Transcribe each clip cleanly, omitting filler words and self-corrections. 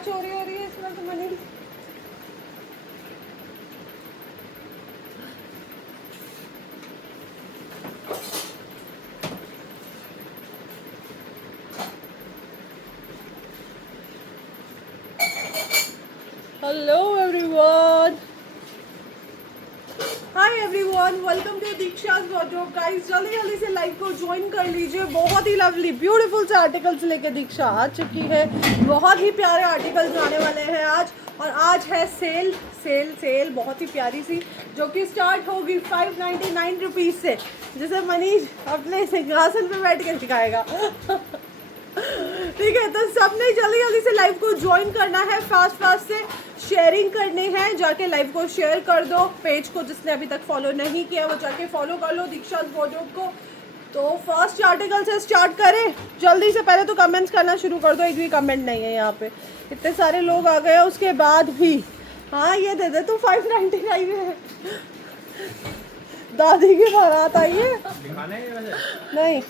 चोरी हो रही है इसमें तो money. Hello everyone, hi everyone, welcome to Diksha's wardrobe guys. जल्दी जल्दी से लाइव को ज्वाइन कर लीजिए। बहुत ही लवली ब्यूटीफुल से आर्टिकल्स लेके दीक्षा आ चुकी है। बहुत ही प्यारे आर्टिकल्स आने वाले हैं आज। और आज है सेल सेल सेल बहुत ही प्यारी सी, जो कि स्टार्ट होगी 599 रुपीज़ से, जिसे मनीष अपने सिंहासन पे बैठ के दिखाएगा। ठीक है, तो सबने जल्दी जल्दी से लाइव को ज्वाइन करना है, फास्ट फास्ट से शेयरिंग करनी है। जाके लाइव को शेयर कर दो। पेज को जिसने अभी तक फॉलो नहीं किया वो जाके फॉलो कर लो दीक्षा's wardrobe को। तो फर्स्ट आर्टिकल से स्टार्ट करें। जल्दी से पहले तो कमेंट्स करना शुरू कर दो। एक भी कमेंट नहीं है यहाँ पे, इतने सारे लोग आ गए उसके बाद भी। हाँ ये दे दे तू 599 में। दादी की बारात आई है नहीं,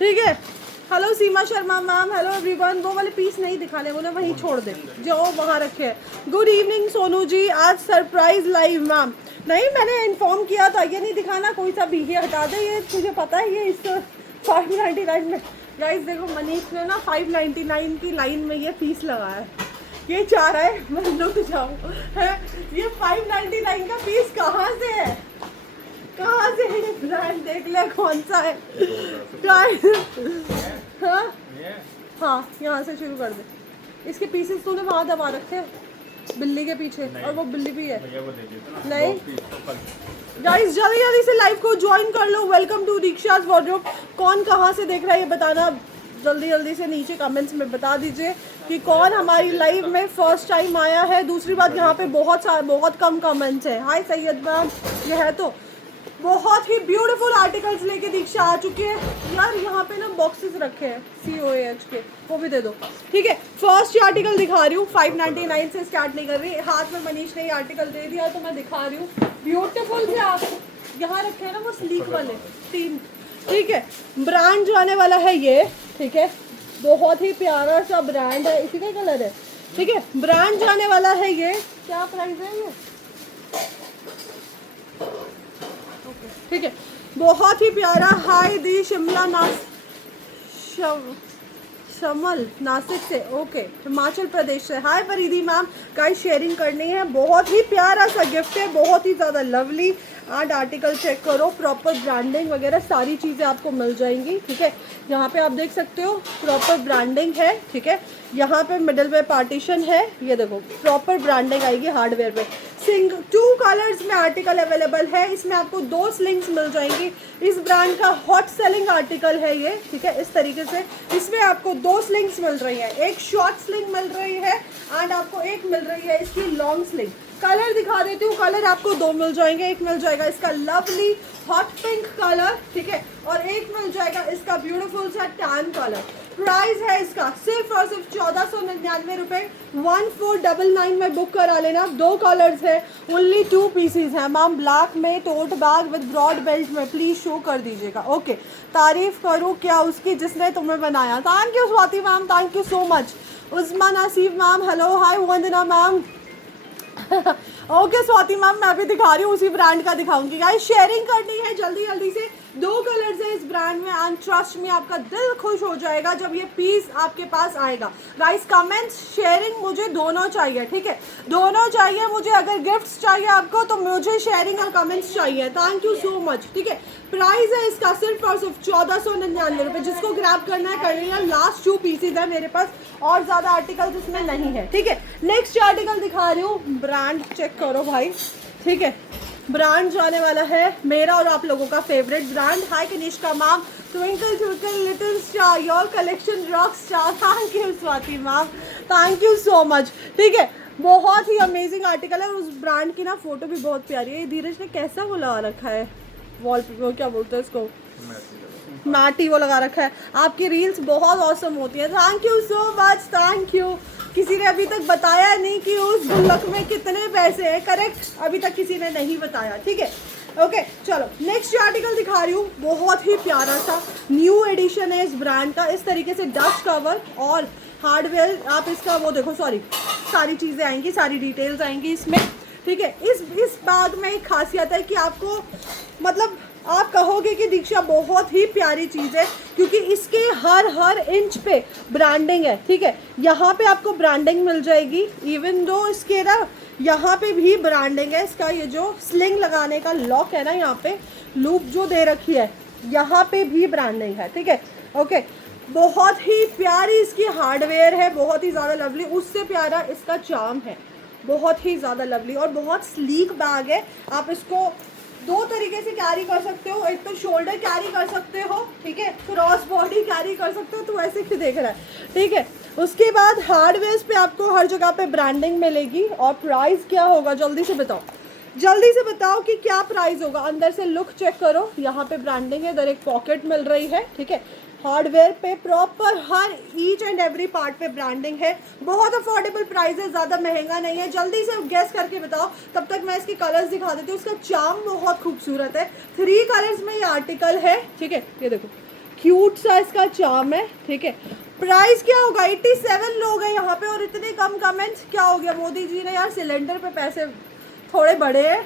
ठीक है। हेलो सीमा शर्मा मैम, हेलो एवरीवन। वो वाले पीस नहीं दिखाने, वो ना वहीं छोड़ दे जो वहाँ रखे हैं। गुड इवनिंग सोनू जी, आज सरप्राइज लाइव मैम। नहीं, मैंने इन्फॉर्म किया था ये नहीं दिखाना, कोई सा भी ये हटा दे। ये तुझे पता है ये इस 599 में। गाइस देखो, मनीष ने ना 599 की लाइन में ये पीस लगाया है। ये चाह रहा है मैं लुट जाऊँ है। ये 599 का पीस कहाँ से है, कहाँ से है? ब्रांड देख ले कौन सा है। हाँ हाँ, यहाँ से शुरू कर दे। इसके पीसेस तूने वहाँ दबा रखे हैं बिल्ली के पीछे, और वो बिल्ली भी है नहीं। गाइस जल्दी जल्दी से लाइव को ज्वाइन कर लो। Welcome to Diksha's wardrobe। कौन कहाँ से देख रहा है ये बताना जल्दी जल्दी से नीचे कमेंट्स में बता दीजिए कि कौन हमारी लाइव में फर्स्ट टाइम आया है। दूसरी बात, यहाँ पे बहुत कम कमेंट्स है। हाय सैयद मैम, ये है तो बहुत ही ब्यूटीफुल आर्टिकल्स लेके दीक्षा आ चुकी है। यार यहाँ पे ना बॉक्सेस रखे हैं COAH के, वो भी दे दो, ठीक है। फर्स्ट आर्टिकल दिखा रही हूँ, 599 से स्टार्ट नहीं कर रही। हाथ में मनीष ने ये आर्टिकल दे दिया तो मैं दिखा रही हूँ। ब्यूटीफुल से आप यहाँ रखे हैं ना वो स्लीक वाले 3, ठीक है। ब्रांड जो आने वाला है ये, ठीक है, बहुत ही प्यारा सा ब्रांड है, इसी का कलर है, ठीक है। ब्रांड जो आने वाला है ये, क्या प्राइस है ये, ठीक है, बहुत ही प्यारा। हाय दी शिमला शमल नासिक से, ओके, हिमाचल प्रदेश से। हाय परिधि मैम, गाइस शेयरिंग करनी है। बहुत ही प्यारा सा गिफ्ट है, बहुत ही ज़्यादा लवली। एंड आर्टिकल चेक करो, प्रॉपर ब्रांडिंग वगैरह सारी चीज़ें आपको मिल जाएंगी, ठीक है। यहाँ पे आप देख सकते हो प्रॉपर ब्रांडिंग है, ठीक है। यहाँ पे मिडल में पार्टीशन है, ये देखो प्रॉपर ब्रांडिंग आएगी हार्डवेयर पे। 2 कलर्स में आर्टिकल अवेलेबल है। इसमें आपको 2 स्लिंग्स मिल जाएंगी। इस ब्रांड का हॉट सेलिंग आर्टिकल है ये, ठीक है। इस तरीके से इसमें आपको 2 स्लिंग्स मिल रही है, एक शॉर्ट स्लिंग मिल रही है एंड आपको एक मिल रही है इसकी लॉन्ग स्लिंग। कलर दिखा देती हूँ, कलर आपको 2 मिल जाएंगे। एक मिल जाएगा इसका लवली हॉट पिंक कलर, ठीक है, और एक मिल जाएगा इसका ब्यूटीफुल सा टैन कलर। प्राइस है इसका सिर्फ और सिर्फ 1499 रुपये। 1499 में बुक करा लेना। 2 कलर्स है, ओनली 2 पीसीज हैं मैम। ब्लैक में tote bag with broad belt में, प्लीज शो कर दीजिएगा। ओके, तारीफ करूँ क्या उसकी जिसने तुम्हें बनाया। Thank you Swati ma'am, thank you so much. Usma Nasif ma'am, hello. Hi Vandana ma'am. Okay Swati ma'am, मैं अभी दिखा रही हूँ, उसी ब्रांड का दिखाऊंगी। गाइस शेयरिंग करनी है जल्दी जल्दी से। 2 कलर्स है इस ब्रांड में एंड ट्रस्ट में आपका दिल खुश हो जाएगा जब ये पीस आपके पास आएगा। गाइस कमेंट्स शेयरिंग मुझे दोनों चाहिए, ठीक है, दोनों चाहिए मुझे। अगर गिफ्ट्स चाहिए आपको तो मुझे शेयरिंग और कमेंट्स चाहिए। थैंक यू सो मच, ठीक है। प्राइस है इसका सिर्फ और सिर्फ 1499 रुपये। जिसको ग्रैब करना है कर लिया। लास्ट 2 पीसेज है मेरे पास, और ज़्यादा आर्टिकल्स इसमें नहीं है, ठीक है। नेक्स्ट आर्टिकल दिखा रही हूँ, ब्रांड चेक करो भाई, ठीक है। ब्रांड जो आने वाला है मेरा और आप लोगों का favourite brand. Hi Kanishka ma'am, twinkle twinkle little star, your collection rock star. Thank you Swati ma'am, thank you so much, ठीक है। बहुत ही अमेजिंग आर्टिकल है। उस ब्रांड की ना फोटो भी बहुत प्यारी है। धीरज ने कैसा वो लगा रखा है वॉल पे, क्या बोलते हैं इसको, मैटी वो लगा रखा है। आपकी रील्स बहुत ऑसम होती है। Thank you so much, thank you. किसी ने अभी तक बताया नहीं कि उस गुल्लक में कितने पैसे हैं, करेक्ट, अभी तक किसी ने नहीं बताया, ठीक है। ओके चलो नेक्स्ट आर्टिकल दिखा रही हूँ। बहुत ही प्यारा सा न्यू एडिशन है इस ब्रांड का। इस तरीके से डस्ट कवर और हार्डवेयर आप इसका वो देखो, सॉरी सारी चीज़ें आएंगी, सारी डिटेल्स आएंगी इसमें, ठीक है। इस बैग में एक खासियत है कि आपको मतलब आप कहोगे कि दीक्षा बहुत ही प्यारी चीज़ है, क्योंकि इसके हर इंच पे ब्रांडिंग है, ठीक है। यहाँ पे आपको ब्रांडिंग मिल जाएगी, इवन दो इसके ना यहाँ पे भी ब्रांडिंग है। इसका ये जो स्लिंग लगाने का लॉक है ना, यहाँ पे लूप जो दे रखी है, यहाँ पे भी ब्रांडिंग है, ठीक है। ओके, बहुत ही प्यारी इसकी हार्डवेयर है, बहुत ही ज़्यादा लवली। उससे प्यारा इसका चार्म है, बहुत ही ज़्यादा लवली और बहुत स्लीक बैग है। आप इसको दो तरीके से कैरी कर सकते हो, एक तो शोल्डर कैरी कर सकते हो, ठीक है, क्रॉस बॉडी कैरी कर सकते हो, तो ऐसे क्यों देख रहा है, ठीक है। उसके बाद हार्डवेयर पे आपको हर जगह पे ब्रांडिंग मिलेगी। और प्राइस क्या होगा जल्दी से बताओ, जल्दी से बताओ कि क्या प्राइस होगा। अंदर से लुक चेक करो, यहाँ पे ब्रांडिंग है, इधर एक पॉकेट मिल रही है, ठीक है। हार्डवेयर पे proper her each and every part पे ब्रांडिंग है। बहुत अफोर्डेबल प्राइस है, ज़्यादा महंगा नहीं है। जल्दी से गैस करके बताओ, तब तक मैं इसके कलर्स दिखा देती हूँ। इसका चार्म बहुत खूबसूरत है, 3 कलर्स में ये आर्टिकल है, ठीक है। ये देखो क्यूट सा इसका चार्म है, ठीक है। प्राइस क्या होगा, 87 लोग हैं यहाँ पे और इतने कम कमेंट्स, क्या हो गया मोदी जी ने यार सिलेंडर पे पैसे थोड़े बढ़े हैं।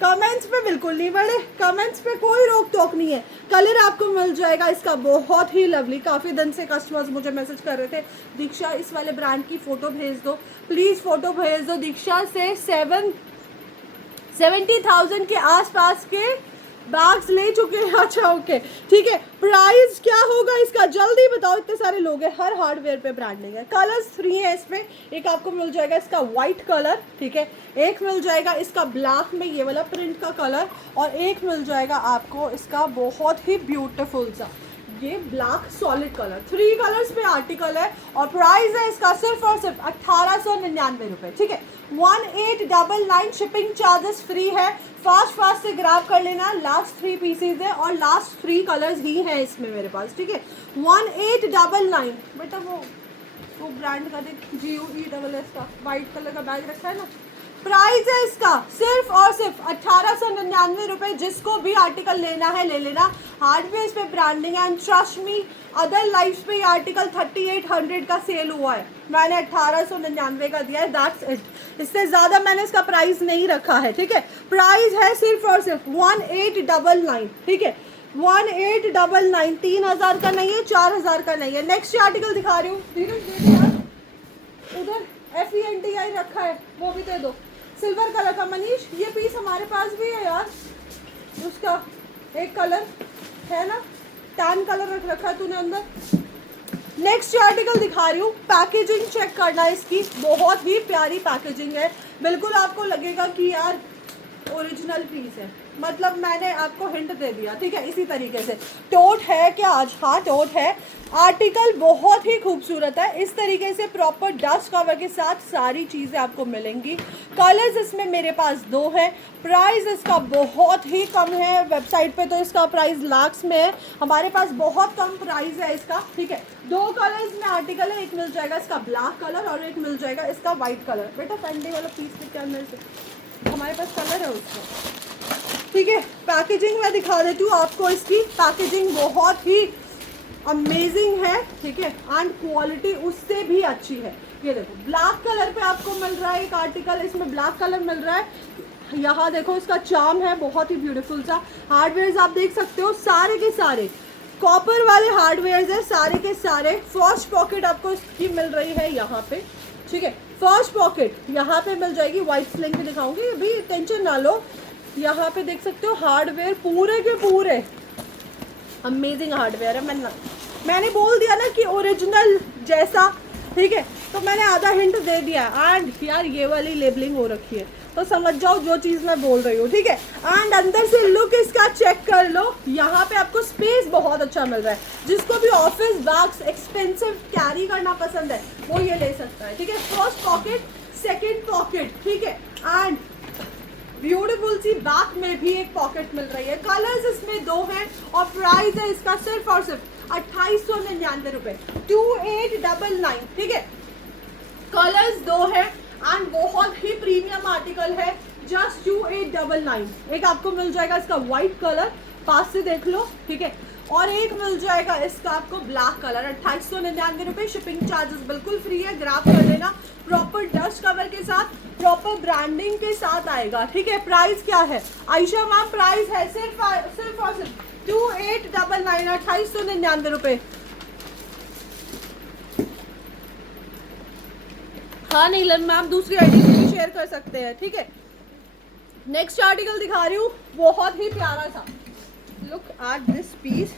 कमेंट्स पे बिल्कुल नहीं बढ़े, कमेंट्स पे कोई रोक टोक नहीं है। कलर आपको मिल जाएगा इसका बहुत ही लवली। काफ़ी दिन से कस्टमर्स मुझे मैसेज कर रहे थे, दीक्षा इस वाले ब्रांड की फ़ोटो भेज दो प्लीज़, फ़ोटो भेज दो। दीक्षा से 70,000 के आसपास के बैग्स ले चुके हैं। अच्छा ओके, ठीक है। प्राइस क्या होगा इसका जल्दी बताओ, इतने सारे लोग हैं। हर हार्डवेयर पे ब्रांडिंग है। कलर्स 3 है इसमें, एक आपको मिल जाएगा इसका वाइट कलर, ठीक है, एक मिल जाएगा इसका ब्लैक में ये वाला प्रिंट का कलर, और एक मिल जाएगा आपको इसका बहुत ही ब्यूटीफुल सा ये ब्लैक सॉलिड कलर। 3 कलर्स पे आर्टिकल है और प्राइस है इसका सिर्फ और सिर्फ 1899 रुपये, ठीक है। 1899, शिपिंग चार्जेस फ्री है। फास्ट से ग्रैब कर लेना, लास्ट 3 पीसेज है और लास्ट 3 कलर्स ही हैं इसमें मेरे पास, ठीक है। 1899 बेटा, वो ब्रांड का देख, GUESS का वाइट कलर का बैग रखा है ना। प्राइस है इसका सिर्फ और सिर्फ 1899 रुपये। जिसको भी आर्टिकल लेना है ले लेना। हार्डवेयर पे ब्रांडिंग है and trust me, other lifes पे ये आर्टिकल 3800 का सेल हुआ है, मैंने 1899 का दिया है, दैट्स इट। इससे ज़्यादा मैंने इसका प्राइस नहीं रखा है, ठीक है। प्राइस है सिर्फ और सिर्फ 1899, ठीक है, 1899। 3000 का नहीं है, 4000 का नहीं है। नेक्स्ट आर्टिकल दिखा रही हूँ, उधर FENTI रखा है, वो भी दे दो। सिल्वर कलर का मनीष, ये पीस हमारे पास भी है यार, उसका एक कलर है ना, टैन कलर रख रखा है तूने अंदर। नेक्स्ट आर्टिकल दिखा रही हूँ, पैकेजिंग चेक करना इसकी, बहुत ही प्यारी पैकेजिंग है। बिल्कुल आपको लगेगा कि यार ओरिजिनल पीस है, मतलब मैंने आपको हिंट दे दिया, ठीक है। इसी तरीके से टोट है क्या आज, हाँ टोट है। आर्टिकल बहुत ही खूबसूरत है, इस तरीके से प्रॉपर डस्ट कवर के साथ सारी चीज़ें आपको मिलेंगी। कलर्स इसमें मेरे पास 2 है। प्राइस इसका बहुत ही कम है, वेबसाइट पे तो इसका प्राइस लाख्स में है, हमारे पास बहुत कम प्राइस है इसका, ठीक है। 2 कलर्स में आर्टिकल है, एक मिल जाएगा इसका ब्लैक कलर और एक मिल जाएगा इसका वाइट कलर। बेटा फेंडी वाला पीस के क्या मिल सकता, हमारे पास कलर है उसका, ठीक है। पैकेजिंग मैं दिखा देती हूँ आपको, इसकी पैकेजिंग बहुत ही अमेजिंग है, ठीक है, एंड क्वालिटी उससे भी अच्छी है। ये देखो ब्लैक कलर पे आपको मिल रहा है एक आर्टिकल, इसमें ब्लैक कलर मिल रहा है। यहाँ देखो इसका चार्म है बहुत ही ब्यूटीफुल सा। हार्डवेयर्स आप देख सकते हो सारे के सारे कॉपर वाले हार्डवेयर्स है, सारे के सारे। फर्स्ट पॉकेट आपको इसकी मिल रही है यहाँ पे, ठीक है। फर्स्ट पॉकेट यहाँ पे मिल जाएगी, व्हाइट स्लिंग पे दिखाऊंगी, ये भी टेंशन ना लो। यहाँ पे देख सकते हो हार्डवेयर पूरे के पूरे अमेजिंग हार्डवेयर है। मैंने बोल दिया ना कि ओरिजिनल जैसा, ठीक है, तो मैंने आधा हिंट दे दिया। एंड यार ये वाली लेबलिंग हो रखी है, तो समझ जाओ जो चीज़ मैं बोल रही हूँ, ठीक है। एंड अंदर से लुक इसका चेक कर लो, यहाँ पे आपको स्पेस बहुत अच्छा मिल रहा है। जिसको भी ऑफिस बैग्स एक्सपेंसिव कैरी करना पसंद है वो ये ले सकता है, ठीक है। फर्स्ट पॉकेट, सेकेंड पॉकेट, ठीक है, एंड ब्यूटीफुल सी बैक में भी एक पॉकेट मिल रही है। कलर्स इसमें 2 हैं और प्राइस है इसका सिर्फ और सिर्फ 2899 रुपये, 2899, ठीक है। कलर्स 2 है एंड बहुत ही प्रीमियम आर्टिकल है, जस्ट 2899। एक आपको मिल जाएगा इसका व्हाइट कलर, पास से देख लो, ठीक है। और एक मिल जाएगा इसका आपको ब्लैक कलर 2899 रुपये। शिपिंग चार्जेस बिल्कुल फ्री है, ग्राफ कर लेना। प्रॉपर डस्ट कवर के साथ, प्रॉपर ब्रांडिंग के साथ आएगा, ठीक है। प्राइस क्या है आयशा मैम? प्राइस है सिर्फ और सिर्फ 2899, 2899 रुपये। हाँ नीलन मैम, दूसरी आईडी से भी शेयर कर सकते हैं, ठीक है। नेक्स्ट आर्टिकल दिखा रही हूँ, बहुत ही प्यारा सा। Look at this piece,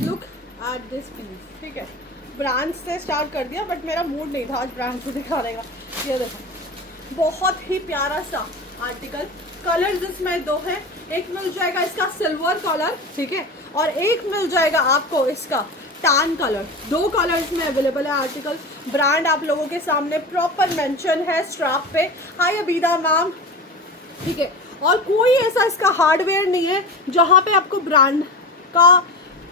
look at this piece, ठीक है। ब्रांड से स्टार्ट कर दिया बट मेरा मूड नहीं था आज ब्रांड से दिखाने का। ये देखो, बहुत ही प्यारा सा आर्टिकल। कलर्स इसमें दो हैं, एक मिल जाएगा इसका सिल्वर कलर, ठीक है, और एक मिल जाएगा आपको इसका टैन कलर। दो कलर्स में अवेलेबल है आर्टिकल। ब्रांड आप लोगों के सामने प्रॉपर मेंशन है स्ट्रैप पे। हाय अबीदा मैम, ठीक है। और कोई ऐसा इसका हार्डवेयर नहीं है जहाँ पे आपको ब्रांड का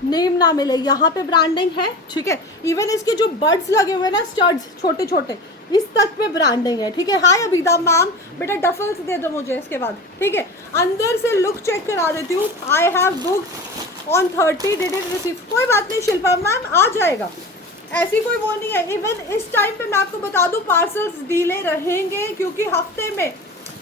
नेम ना मिले, यहाँ पे ब्रांडिंग है, ठीक है। इवन इसके जो बड्स लगे हुए हैं ना, स्टड्स छोटे छोटे, इस तक पे ब्रांडिंग है, ठीक है। हाय अबीदा मैम, बेटा डफल्स दे दो मुझे इसके बाद, ठीक है। अंदर से लुक चेक करा देती हूँ। I have book on 30, didn't receive. कोई बात नहीं शिल्पा मैम, आ जाएगा, ऐसी कोई वो नहीं है। इवन इस टाइम पे मैं आपको बता दूं पार्सल्स डीले रहेंगे, क्योंकि हफ्ते में,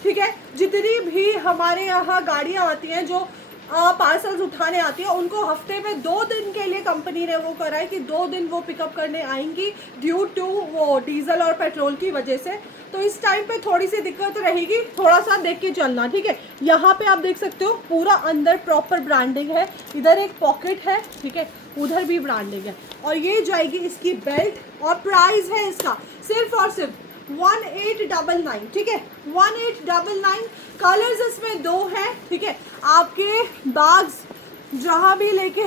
ठीक है, जितनी भी हमारे यहाँ गाड़ियाँ आती हैं जो पार्सल्स उठाने आती है, उनको हफ्ते में 2 दिन के लिए कंपनी ने वो करा है कि 2 दिन वो पिकअप करने आएंगी ड्यू टू वो डीजल और पेट्रोल की वजह से। तो इस टाइम पे थोड़ी सी दिक्कत रहेगी, थोड़ा सा देख के चलना, ठीक है। यहाँ पे आप देख सकते हो पूरा अंदर प्रॉपर ब्रांडिंग है। इधर एक पॉकेट है, ठीक है, उधर भी ब्रांडिंग है। और ये जाएगी इसकी बेल्ट, और प्राइस है इसका सिर्फ और सिर्फ 1899, ठीक है, 1899। कलर्स इसमें 2 हैं, ठीक है। आपके बैग्स जहाँ भी लेके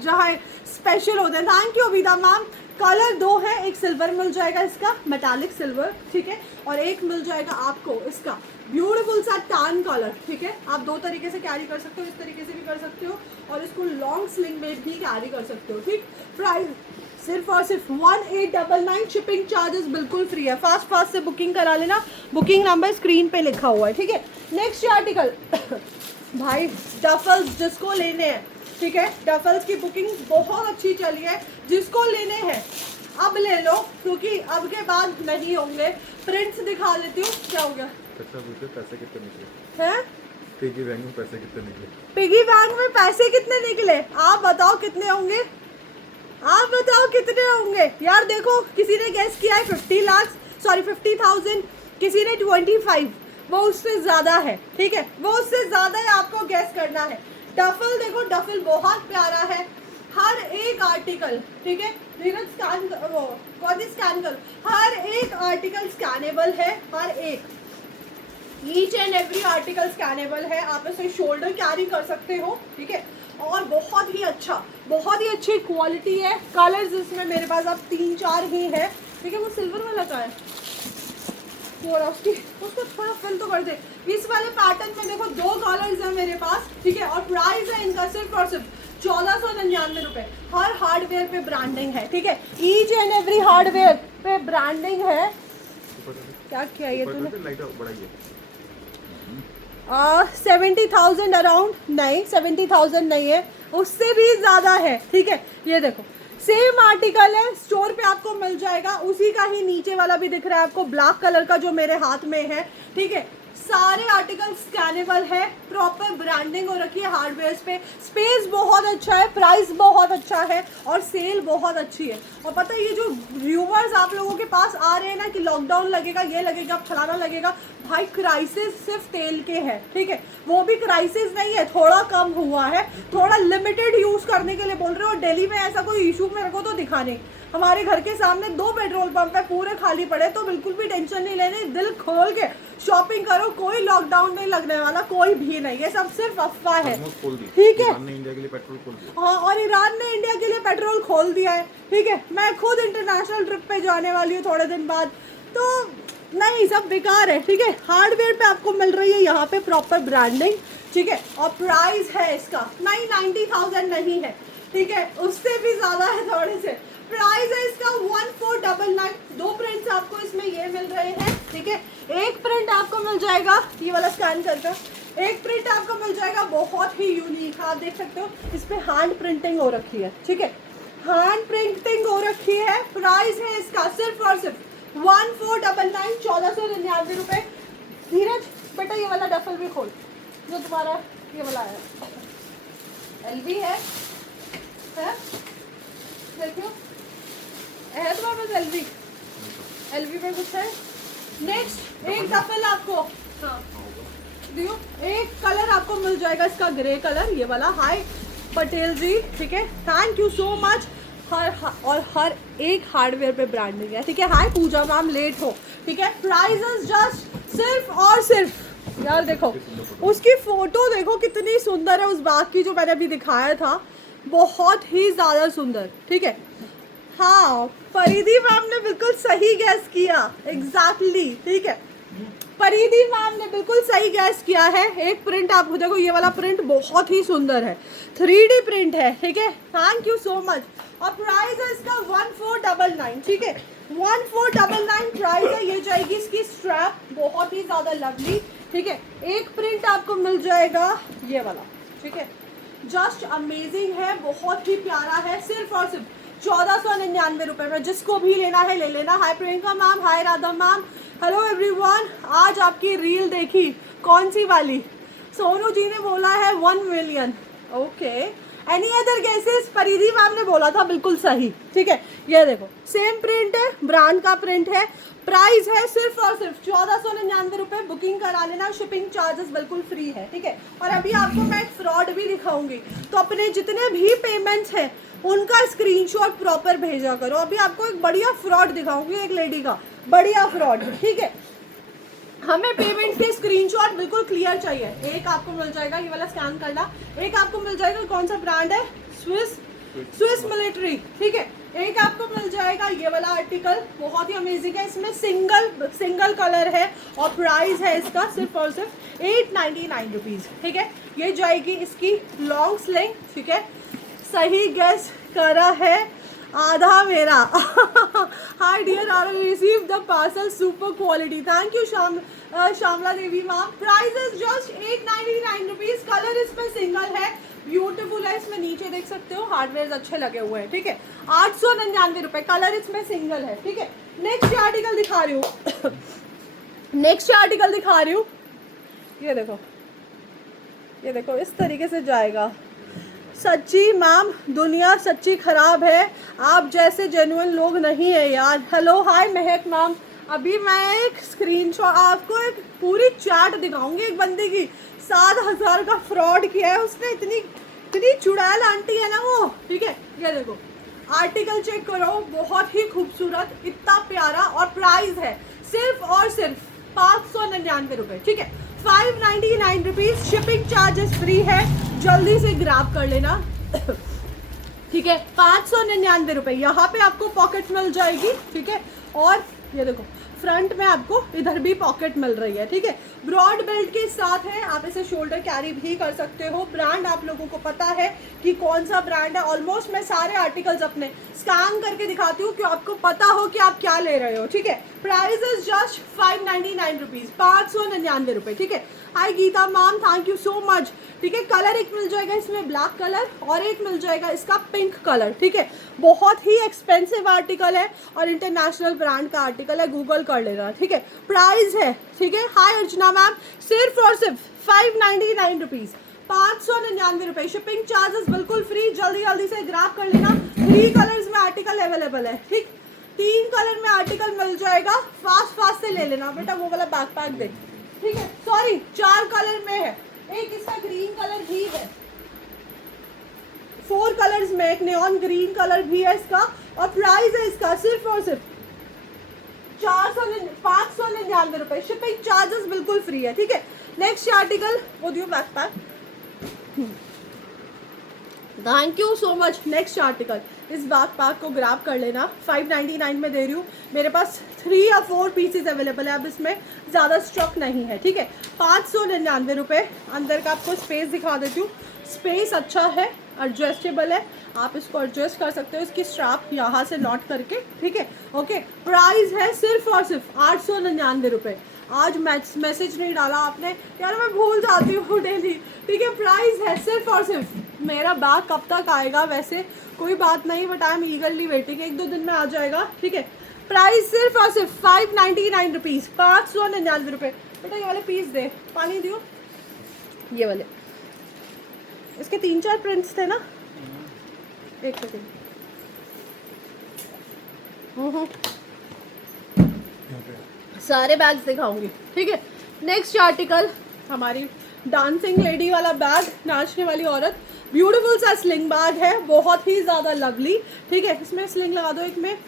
जहाँ स्पेशल होते हैं। Thank you Abida ma'am. Colour 2 है, एक सिल्वर मिल जाएगा इसका, मेटालिक सिल्वर, ठीक है, और एक मिल जाएगा आपको इसका ब्यूटीफुल सा टैन कलर, ठीक है। आप 2 तरीके से कैरी कर सकते हो, इस तरीके से भी कर सकते हो, और इसको लॉन्ग स्लिंग में भी कैरी कर सकते हो, ठीक। प्राइस सिर्फ और सिर्फ 1899। शिपिंग चार्जेस बिल्कुल फ्री है। फास्ट फास्ट से बुकिंग करा लेना, बुकिंग नंबर स्क्रीन पे लिखा हुआ है, ठीक है। नेक्स्ट आर्टिकल भाई डफल्स जिसको लेने हैं, ठीक है, डफल्स की बुकिंग बहुत अच्छी चली है। जिसको लेने हैं अब ले लो, क्योंकि अब के बाद नहीं होंगे। प्रिंट्स दिखा देती हूँ। क्या हो गया? पैसे कितने निकले हैं? पिगी बैंक में पैसे कितने निकले? पिगी बैंक में पैसे कितने निकले? आप बताओ कितने होंगे, आप बताओ कितने होंगे यार। देखो किसी ने गैस किया है 50 लाख, सॉरी 50,000, किसी ने 25, वो उससे ज़्यादा है, ठीक है, वो उससे ज़्यादा है, आपको गैस करना है। डफल देखो, डफल बहुत प्यारा है, हर एक आर्टिकल, ठीक है। धीरज स्कैन करो, स्कैन करो, हर एक आर्टिकल स्कैनेबल है, हर एक, each and every article scannable है। आप इसे शोल्डर कैरी कर सकते हो, ठीक है, और बहुत ही अच्छा, बहुत ही अच्छी क्वालिटी है। कलर्स इसमें मेरे पास अब 3-4 ही है, ठीक है। वो सिल्वर वाला का है थोड़ा, उसको थोड़ा फिल तो कर दे। इस वाले पैटर्न में देखो 2 कलर्स हैं मेरे पास, ठीक है, और प्राइस है इनका सिर्फ और सिर्फ 1499 रुपये। हर हार्डवेयर पे ब्रांडिंग है, ठीक है, ईच एंड एवरी हार्डवेयर पे ब्रांडिंग है। क्या किया ये तूने? 70,000 अराउंड, नहीं 70,000 नहीं है, उससे भी ज़्यादा है, ठीक है। ये देखो सेम आर्टिकल है, स्टोर पे आपको मिल जाएगा, उसी का ही नीचे वाला भी दिख रहा है आपको ब्लैक कलर का जो मेरे हाथ में है, ठीक है। सारे आर्टिकल स्कैनेबल है, प्रॉपर ब्रांडिंग हो रखी है हार्डवेयर पे। स्पेस बहुत अच्छा है, प्राइस बहुत अच्छा है, और सेल बहुत अच्छी है। और पता है ये जो व्यूवर्स आप लोगों के पास आ रहे हैं ना कि लॉकडाउन लगेगा, ये लगेगा, फलाना लगेगा, भाई क्राइसिस सिर्फ तेल के है, ठीक है, वो भी क्राइसिस नहीं है, थोड़ा कम हुआ है, थोड़ा लिमिटेड यूज़ करने के लिए बोल रहे हो। दिल्ली में ऐसा कोई इशू मेरे को तो दिखा नहीं। हमारे घर के सामने 2 पेट्रोल पंप है, पूरे खाली पड़े, तो बिल्कुल भी टेंशन नहीं लेनी, दिल खोल के शॉपिंग करो, कोई लॉकडाउन नहीं लगने वाला, कोई भी नहीं, ये सब सिर्फ अफवाह है, ठीक है। इंडिया के लिए पेट्रोल खोल दिया। हाँ, और ईरान ने इंडिया के लिए पेट्रोल खोल दिया है, ठीक है। मैं खुद इंटरनेशनल ट्रिप पे जाने वाली हूँ थोड़े दिन बाद, तो नहीं सब बेकार है, ठीक है। हार्डवेयर पे आपको मिल रही है यहाँ पे प्रॉपर ब्रांडिंग, ठीक है, और प्राइस है इसका 90,000 नहीं है, ठीक है, उससे भी ज़्यादा है थोड़े से। प्राइस है इसका 1499। 2 प्रिंट्स आपको इसमें ये मिल रहे हैं, ठीक है। एक प्रिंट आपको मिल जाएगा ये वाला स्कैन करके, एक प्रिंट आपको मिल जाएगा बहुत ही यूनिक, आप देख सकते हो इस पे हैंड प्रिंटिंग हो रखी है, ठीक है, हैंड प्रिंटिंग हो रखी है। प्राइस है इसका सिर्फ और सिर्फ 1499, 1499 रुपये। धीरज बेटा ये वाला डफल भी खोल जो तुम्हारा ये वाला है, एलवी है देखियो, है तुम्हारे पास एलवी, एलवी में कुछ है। नेक्स्ट एक डफल आपको, हाँ दियो, एक कलर आपको मिल जाएगा इसका ग्रे कलर, ये वाला। हाय पटेल जी, ठीक है, थैंक यू सो मच। हर एक हार्डवेयर पे ब्रांडिंग है, ठीक है। हाय पूजा मैम, लेट हो, ठीक है। प्राइस इज जस्ट सिर्फ और सिर्फ, यार देखो उसकी फोटो देखो कितनी सुंदर है उस बाग की जो मैंने अभी दिखाया था, बहुत ही ज़्यादा सुंदर, ठीक है। हाँ फरीदी मैम ने बिल्कुल सही गैस किया, एग्जैक्टली, ठीक है, फरीदी मैम ने बिल्कुल सही गैस किया है। एक प्रिंट आपको देखो, ये वाला प्रिंट बहुत ही सुंदर है, 3D प्रिंट है, ठीक है, थैंक यू सो मच। और प्राइस है इसका 1499, ठीक है, 1499 प्राइस है। ये जाएगी इसकी स्ट्रैप, बहुत ही ज़्यादा लवली, ठीक है। एक प्रिंट आपको मिल जाएगा ये वाला, ठीक है, जस्ट अमेजिंग है, बहुत ही प्यारा है, सिर्फ और सिर्फ 1499 रुपये में। जिसको भी लेना है ले लेना। हाय प्रियंका मैम, हाय राधा मैम, हेलो एवरीवन। आज आपकी रील देखी, कौन सी वाली? सोनू जी ने बोला है 1 million, okay. Any other guesses? परिधि मैम ने बोला था बिल्कुल सही, ठीक है। ये देखो सेम प्रिंट है, ब्रांड का प्रिंट है, प्राइस है सिर्फ और सिर्फ 1499 रुपये। बुकिंग करा लेना, शिपिंग चार्जेस बिल्कुल फ्री है, ठीक है। और अभी आपको मैं एक फ्रॉड भी दिखाऊंगी, तो अपने जितने भी पेमेंट्स हैं उनका स्क्रीनशॉट प्रॉपर भेजा करो। अभी आपको एक बढ़िया फ्रॉड दिखाऊंगी, एक लेडी का बढ़िया फ्रॉड, ठीक है। हमें पेमेंट के स्क्रीनशॉट बिल्कुल क्लियर चाहिए। एक आपको मिल जाएगा, ये वाला स्कैन करना, एक आपको मिल जाएगा, कौन सा ब्रांड है? स्विस मिलिट्री, ठीक है। एक आपको मिल जाएगा ये वाला आर्टिकल, बहुत ही अमेजिंग है, इसमें सिंगल कलर है और प्राइस है इसका सिर्फ और सिर्फ 899 रुपीज़, ठीक है। ये जाएगी इसकी लॉन्ग स्लिंग, ठीक है। सही गैस करा है, आधा मेरा। Hi dear, are receive the parcel, super quality, thank you Shyamala Devi ma'am. Price is just 899 rupees. Colour इसमें सिंगल है, ब्यूटीफुल है, इसमें नीचे देख सकते हो हार्डवेयर अच्छे लगे हुए हैं, ठीक है। 899 रुपये, कलर इसमें सिंगल है, ठीक है। नेक्स्ट आर्टिकल दिखा रही हूँ, नेक्स्ट आर्टिकल दिखा रही हूँ, ये देखो, ये देखो इस तरीके से जाएगा। सच्ची मैम, दुनिया सच्ची खराब है, आप जैसे जेन्युइन लोग नहीं है यार। हेलो हाय महक मैम, अभी मैं एक स्क्रीनशॉट आपको एक पूरी चैट दिखाऊंगी एक बंदे की, 7000 का फ्रॉड किया है उसने, इतनी चुड़ैल आंटी है ना वो, ठीक है। ये देखो आर्टिकल चेक करो, बहुत ही खूबसूरत, इतना प्यारा, और प्राइस है सिर्फ और सिर्फ 599 रुपये, ठीक है। 599 रुपीज़, शिपिंग चार्जेस फ्री है, जल्दी से ग्रैब कर लेना, ठीक है। 599 रुपये, यहाँ पे आपको पॉकेट मिल जाएगी, ठीक है। और ये देखो फ्रंट में आपको इधर भी पॉकेट मिल रही है, ठीक है। ब्रॉड बेल्ट के साथ है, आप इसे शोल्डर कैरी भी कर सकते हो। ब्रांड आप लोगों को पता है कि कौन सा ब्रांड है। ऑलमोस्ट मैं सारे आर्टिकल्स अपने स्कैन करके दिखाती हूँ कि आपको पता हो कि आप क्या ले रहे हो, ठीक है। प्राइस इज जस्ट 599 रुपीज़, 599 रुपये, ठीक है। Hi Geeta ma'am, thank you so much, ठीक है। कलर एक मिल जाएगा इसमें ब्लैक कलर, और एक मिल जाएगा इसका पिंक कलर, ठीक है। बहुत ही एक्सपेंसिव आर्टिकल है और इंटरनेशनल ब्रांड का आर्टिकल है, गूगल कर लेना, ठीक है। प्राइस है, ठीक है। हाय अर्चना मैम, सिर्फ और सिर्फ 599 रुपीज़, 599 रुपये, शिपिंग चार्जेस बिल्कुल फ्री, जल्दी जल्दी से ग्रैब कर लेना। 3 कलर्स में आर्टिकल अवेलेबल है, ठीक, 3 कलर में आर्टिकल मिल जाएगा, फास्ट से ले लेना बेटा। वो वाला बैकपैक दे, ठीक है, सॉरी 4 कलर में है, एक इसका ग्रीन कलर भी है, 4 कलर्स में एक नियॉन ग्रीन कलर भी है इसका, और प्राइस है इसका सिर्फ और सिर्फ 599 रुपये, शिपिंग चार्जेस बिल्कुल फ्री है, ठीक है। नेक्स्ट आर्टिकल वो दियो backpack, thank you so much. Next article, इस बैकपैक को ग्रैब कर लेना, 599 में दे रही हूँ, मेरे पास 3 या 4 पीसेज अवेलेबल है, अब इसमें ज़्यादा स्टॉक नहीं है, ठीक है। 599 रुपये। अंदर का आपको स्पेस दिखा देती हूँ, स्पेस अच्छा है, एडजस्टेबल है, आप इसको एडजस्ट कर सकते हो, इसकी स्ट्रैप यहाँ से नॉट करके, ठीक है, ओके। प्राइस है सिर्फ और सिर्फ 899 रुपये, आज मैसेज नहीं डाला आपने यार, मैं भूल जाती हूँ डेली। ठीक है, प्राइस है सिर्फ और सिर्फ, मेरा बैग कब तक आएगा वैसे कोई बात नहीं, बट आई एम ईगरली वेटिंग, 1-2 दिन में आ जाएगा। ठीक है, प्राइस सिर्फ और सिर्फ 599 रुपीज़, 599 रुपये। बेटा ये वाले पीस दे, पानी दियो, ये वाले, इसके 3-4 प्रिंट्स थे ना, एक सेकेंड। सारे बैग्स दिखाऊंगी। ठीक है, नेक्स्ट आर्टिकल हमारी डांसिंग लेडी वाला बैग, नाचने वाली औरत, ब्यूटीफुल सा स्लिंग बैग है, बहुत ही ज़्यादा लवली। ठीक है, इसमें स्लिंग लगा दो, एक में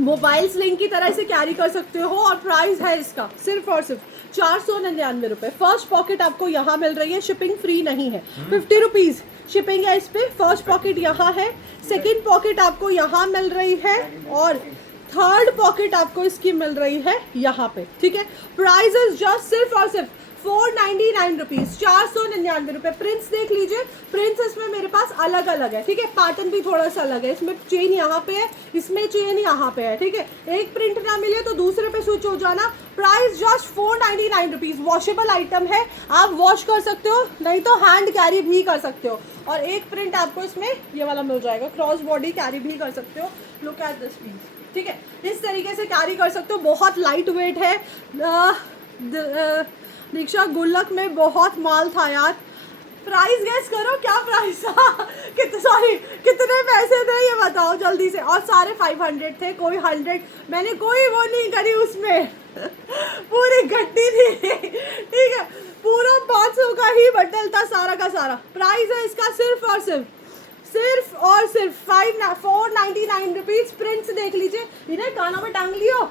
मोबाइल स्लिंग की तरह से कैरी कर सकते हो, और प्राइस है इसका सिर्फ और सिर्फ 499 रुपये। फर्स्ट पॉकेट आपको यहाँ मिल रही है, शिपिंग फ्री नहीं है, 50 रुपीज़ शिपिंग है इस पर। फर्स्ट पॉकेट यहाँ है, सेकेंड पॉकेट आपको यहाँ मिल रही है, और थर्ड पॉकेट आपको इसकी मिल रही है यहाँ पे। ठीक है, प्राइस इज जस्ट सिर्फ और सिर्फ 499 रुपीज़, 499 रुपये। प्रिंट्स देख लीजिए, प्रिंट्स इसमें मेरे पास अलग अलग है। ठीक है, पैटर्न भी थोड़ा सा अलग है, इसमें चेन यहाँ पे है, इसमें चेन यहाँ पे है। ठीक है, एक प्रिंट ना मिले तो दूसरे पे स्विच हो जाना। Price just 499 rupees. Washable item है, आप वॉश कर सकते हो, नहीं तो हैंड कैरी भी कर सकते हो। और एक प्रिंट आपको इसमें ये वाला मिल जाएगा, क्रॉस बॉडी कैरी भी कर सकते हो। Look at this piece. ठीक है, इस तरीके से कैरी कर सकते हो, बहुत लाइट वेट है। दीक्षा गुल्लक में बहुत माल था यार। प्राइस गेस करो, क्या प्राइस था? कितने पैसे थे ये बताओ जल्दी से। और सारे 500 थे, कोई 100, मैंने कोई वो नहीं करी उसमें पूरी गड्डी थी। ठीक है, पूरा 500 का ही बंडल था सारा का सारा। प्राइस है इसका सिर्फ और सिर्फ 499 रुपीज़। प्रिंट्स देख लीजिए, इन्हें कानों में टांग लियो,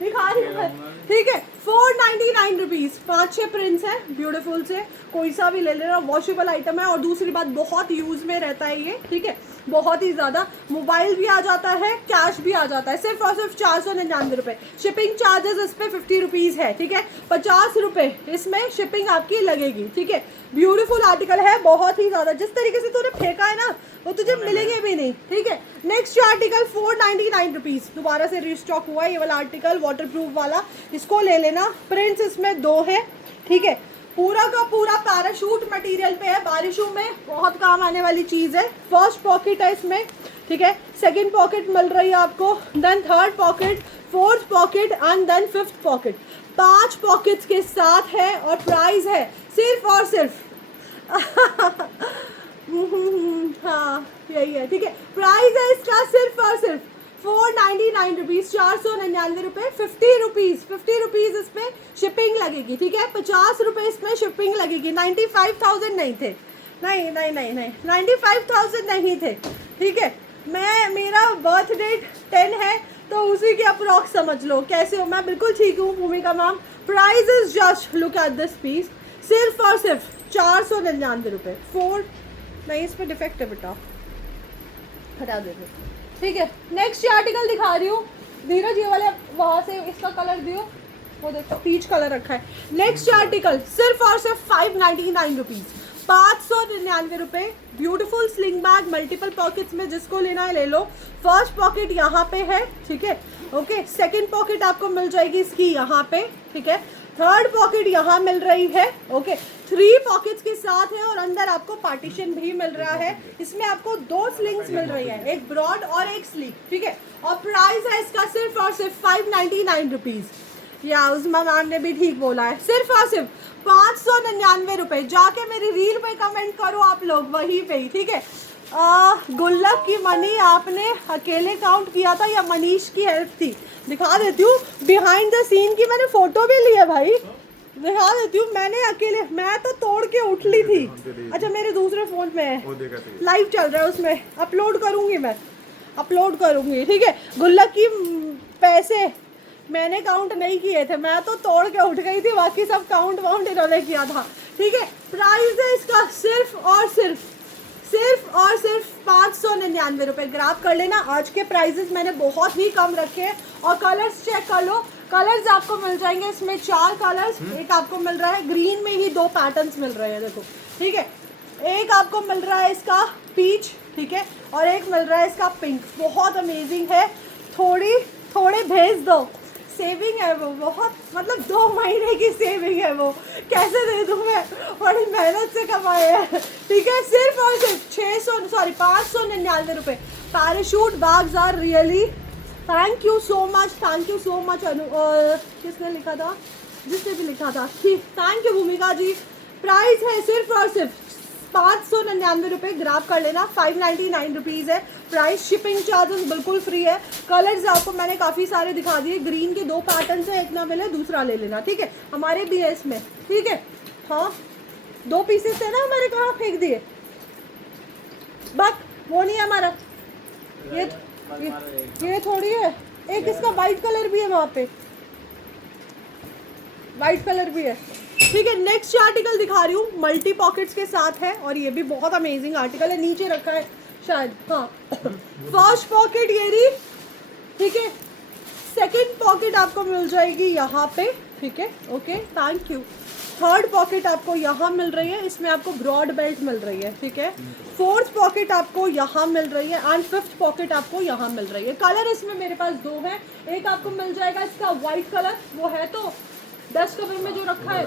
दिखा रही है। ठीक है, 499 रुपीज़, 5-6 प्रिंट्स हैं ब्यूटीफुल से, कोई सा भी ले लेना। वॉशेबल आइटम है, और दूसरी बात बहुत यूज़ में रहता है ये। ठीक है, बहुत ही ज़्यादा, मोबाइल भी आ जाता है, कैश भी आ जाता है। सिर्फ और सिर्फ 499 रुपये। शिपिंग चार्जेस इस पर 50 रुपीज़ है। ठीक है, 50 रुपये इसमें शिपिंग आपकी लगेगी। ठीक है, ब्यूटीफुल आर्टिकल है, बहुत ही ज़्यादा। जिस तरीके से तूने फेंका है ना, वो तुझे मिलेंगे भी नहीं। ठीक है, नेक्स्ट आर्टिकल 499 रुपीज़, दोबारा से रिस्टॉक हुआ है ये वाला आर्टिकल, वाटरप्रूफ वाला, इसको ले लेना। प्रिंट्स इसमें 2 है। ठीक है, पूरा का पूरा पैराशूट मटेरियल पे है, बारिशों में बहुत काम आने वाली चीज़ है। फर्स्ट पॉकेट है इसमें। ठीक है, सेकंड पॉकेट मिल रही है आपको, then third pocket, fourth pocket and then fifth pocket. 5 pockets के साथ है, और प्राइस है सिर्फ और सिर्फ हाँ यही है। ठीक है, प्राइस है इसका सिर्फ और सिर्फ 499 रुपीज़, 499 रुपये। 50 रुपीज़ इसमें शिपिंग लगेगी। ठीक है, 50 रुपये इसमें शिपिंग लगेगी। 95,000 नहीं थे, नहीं 95,000 नहीं थे। ठीक है, मेरा बर्थ डेट 10 है, तो उसी के अप्रॉक्स समझ लो। कैसे हो? मैं बिल्कुल ठीक हूँ Bhumika ma'am. Price is just, look at this piece, सिर्फ और सिर्फ 499 रुपये। 4 नहीं, इस पर डिफेक्ट है बेटा, हटा दे। ठीक है, नेक्स्ट आर्टिकल दिखा रही हूँ। धीरज ये वाले वहाँ से इसका कलर दियो, वो देखो पीच कलर रखा है। नेक्स्ट आर्टिकल सिर्फ और सिर्फ 599 रुपीज़, 599 रुपये। Beautiful sling bag, multiple pockets में, जिसको लेना है ले लो। फर्स्ट पॉकेट यहाँ पे है। ठीक है, ओके, सेकंड पॉकेट आपको मिल जाएगी इसकी यहाँ पे। ठीक है, थर्ड पॉकेट यहाँ मिल रही है। ओके, 3 पॉकेट्स के साथ है, और अंदर आपको पार्टीशन भी मिल रहा है। इसमें आपको 2 स्लिंग्स मिल रही है, एक ब्रॉड और एक स्लीक। ठीक है, और प्राइस है इसका सिर्फ और सिर्फ 599 रुपीज़। या उस्मा मैम ने भी ठीक बोला है, सिर्फ और सिर्फ 599 रुपये। जाके मेरी रील पे कमेंट करो आप लोग, वहीं पे ही। ठीक है, गुल्लक की मनी आपने अकेले काउंट किया था या मनीष की हेल्प थी? दिखा देती हूँ, बिहाइंड द सीन की मैंने फोटो भी ली है भाई, दिखा देती हूँ। मैंने अकेले, मैं तो तोड़ के उठ ली थी। अच्छा, मेरे दूसरे फ़ोन में है, लाइव चल रहा है, उसमें अपलोड करूँगी, मैं अपलोड करूँगी। ठीक है, गुल्लक की पैसे मैंने काउंट नहीं किए थे, मैं तो तोड़ के उठ गई थी, बाकी सब काउंट वाउंट इन्होंने किया था। ठीक है, प्राइस है इसका सिर्फ और सिर्फ 599 रुपये। ग्राफ कर लेना, आज के प्राइजेस मैंने बहुत ही कम रखे हैं। और कलर्स चेक कर लो, कलर्स आपको मिल जाएंगे इसमें 4 कलर्स। एक आपको मिल रहा है ग्रीन में ही 2 पैटर्न्स मिल रहे हैं, देखो। ठीक है, एक आपको मिल रहा है इसका पीच। ठीक है, और एक मिल रहा है इसका पिंक, बहुत अमेजिंग है। थोड़े भेज दो, सेविंग है वो बहुत, मतलब 2 महीने की सेविंग है वो, कैसे दे दूँ मैं, बड़ी मेहनत से कमाए हैं। ठीक है, सिर्फ और सिर्फ 599 रुपये। Parachute bags are really, thank you so much Anu, किसने लिखा था, जिसने भी लिखा था, ठीक, थैंक यू भूमिका जी। प्राइस है सिर्फ और सिर्फ 599 रुपये, ग्राफ कर लेना। 599 रुपीज़ है प्राइस, शिपिंग चार्जेस बिल्कुल फ्री है। कलर्स आपको मैंने काफ़ी सारे दिखा दिए, ग्रीन के 2 पैटर्न है, एक ना मिले दूसरा ले लेना, ठीक है, हमारे भी है इसमें, ठीक है। हाँ 2 पीसेस थे ना हमारे, कहाँ फेंक दिए, बक वो नहीं है हमारा, ये थोड़ी है, एक इसका वाइट कलर भी है, वहाँ पे वाइट कलर भी है, ठीक है। नेक्स्ट आर्टिकल दिखा रही हूँ, मल्टी पॉकेट्स के साथ है और ये भी बहुत अमेजिंग आर्टिकल है, नीचे रखा है शायद, हाँ फर्स्ट पॉकेट ये रही, ठीक है। सेकंड पॉकेट आपको मिल जाएगी यहाँ पे, ठीक है, okay thank you. Third pocket आपको यहाँ मिल रही है, इसमें आपको ब्रॉड बेल्ट मिल रही है, ठीक है। फोर्थ पॉकेट आपको यहाँ मिल रही है एंड फिफ्थ पॉकेट आपको यहाँ मिल रही है। कलर इसमें मेरे पास 2 है, एक आपको मिल जाएगा इसका वाइट कलर, वो है तो डस्ट कवर में जो रखा है,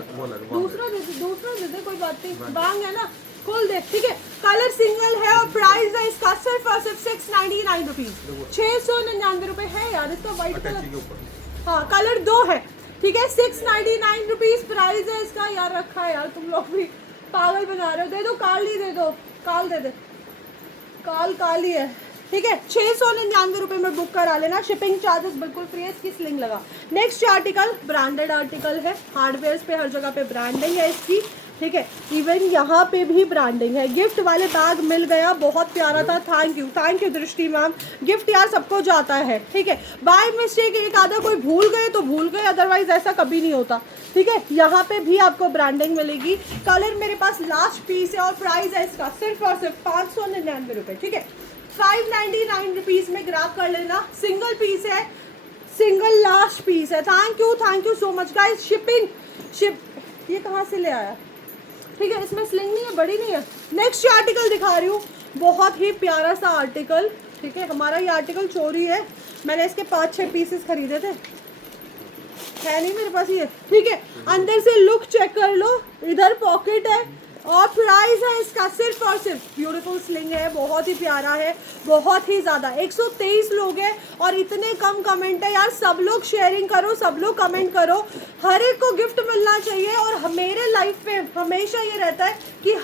दूसरा दे कोई बात नहीं, बांग है ना, खोल दे, ठीक है। कलर सिंगल है और प्राइस है इसका सिर्फ और सिर्फ 699 रुपीज, 699 रुपये है यार इसका वाइट कलर, हाँ कलर 2 है, ठीक है। 699 रुपीज प्राइस है इसका, यार रखा है यार, तुम लोग भी पागल बना रहे हो, दे दो काल ही दे दो, काल दे दे, काल ही है, ठीक है। 699 रुपये में बुक करा लेना, शिपिंग चार्जेस बिल्कुल फ्री है, इसकी स्लिंग लगा। नेक्स्ट आर्टिकल ब्रांडेड आर्टिकल है, हार्डवेयर पे हर जगह पे ब्रांडिंग है इसकी, ठीक है, इवन यहाँ पे भी ब्रांडिंग है। गिफ्ट वाले बैग मिल गया, बहुत प्यारा था, थैंक यू दृष्टि मैम। गिफ्ट यार सबको जाता है, ठीक है, बाय मिस्टेक एक आधा कोई भूल गए तो भूल गए, अदरवाइज ऐसा कभी नहीं होता, ठीक है। यहाँ पे भी आपको ब्रांडिंग मिलेगी। कलर मेरे पास लास्ट पीस है और प्राइस है इसका सिर्फ और सिर्फ 599 रुपये, ठीक है। 599 रुपीज़ में ग्राफ कर लेना, सिंगल पीस है, सिंगल लास्ट पीस है। Thank you so much guys. ये कहाँ से ले आया, ठीक है, इसमें स्लिंग नहीं है, बड़ी नहीं है। नेक्स्ट आर्टिकल दिखा रही हूँ, बहुत ही प्यारा सा आर्टिकल, ठीक है। हमारा ये आर्टिकल चोरी है, मैंने इसके 5-6 पीसेस खरीदे थे, है नहीं मेरे पास ये, ठीक है। अंदर से लुक चेक कर लो, इधर पॉकेट है और प्राइस है इसका सिर्फ और सिर्फ, ब्यूटीफुल स्लिंग है, बहुत ही प्यारा है, बहुत ही ज़्यादा। 123 लोग हैं और इतने कम कमेंट है यार, सब लोग शेयरिंग करो, सब लोग कमेंट करो, हर एक को गिफ्ट मिलना चाहिए। और मेरे लाइफ पे हमेशा ये रहता है कि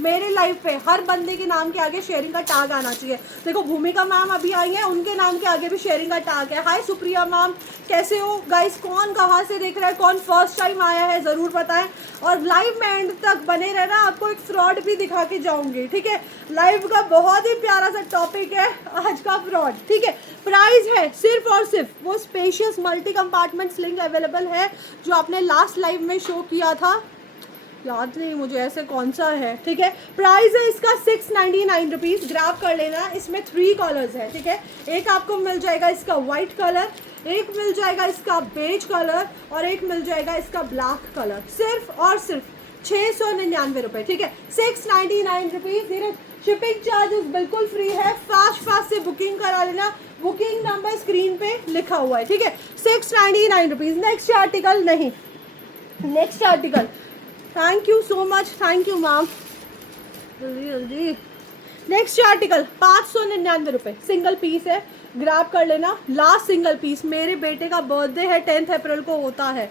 मेरे लाइफ पे हर बंदे के नाम के आगे शेयरिंग का टैग आना चाहिए। देखो भूमिका मैम अभी आई हैं, उनके नाम के आगे भी शेयरिंग का टैग है। हाय सुप्रिया मैम, कैसे हो गाइस, कौन कहाँ से देख रहा है, कौन फर्स्ट टाइम आया है, ज़रूर बताएं। और लाइव में एंड तक बने रहना, आपको एक फ्रॉड भी दिखा के जाऊंगी, ठीक है। लाइव का बहुत ही प्यारा सा टॉपिक है आज का, फ्रॉड, ठीक है। प्राइस है सिर्फ और सिर्फ वो spacious multi compartment sling available है जो आपने लास्ट लाइव में शो किया था, याद नहीं मुझे ऐसे कौन सा है, ठीक है। प्राइस है इसका 699 रुपीज़, ग्रैब कर लेना। इसमें 3 कलर्स है, ठीक है। एक आपको मिल जाएगा इसका वाइट कलर, एक मिल जाएगा इसका बेज कलर और एक मिल जाएगा इसका ब्लैक कलर। सिर्फ और सिर्फ 699 रुपये, ठीक है। 699 रुपीज़, शिपिंग चार्जेस बिल्कुल फ्री है। फास्ट से बुकिंग करा लेना, बुकिंग नंबर स्क्रीन पे लिखा हुआ है, ठीक है। 699 रुपीज़। नेक्स्ट आर्टिकल नहीं, next article, thank you so much, thank you ma'am, जल्दी। नेक्स्ट आर्टिकल 599 रुपये, सिंगल पीस है, ग्रैब कर लेना। लास्ट सिंगल पीस, मेरे बेटे का बर्थडे है 10 अप्रैल को होता है,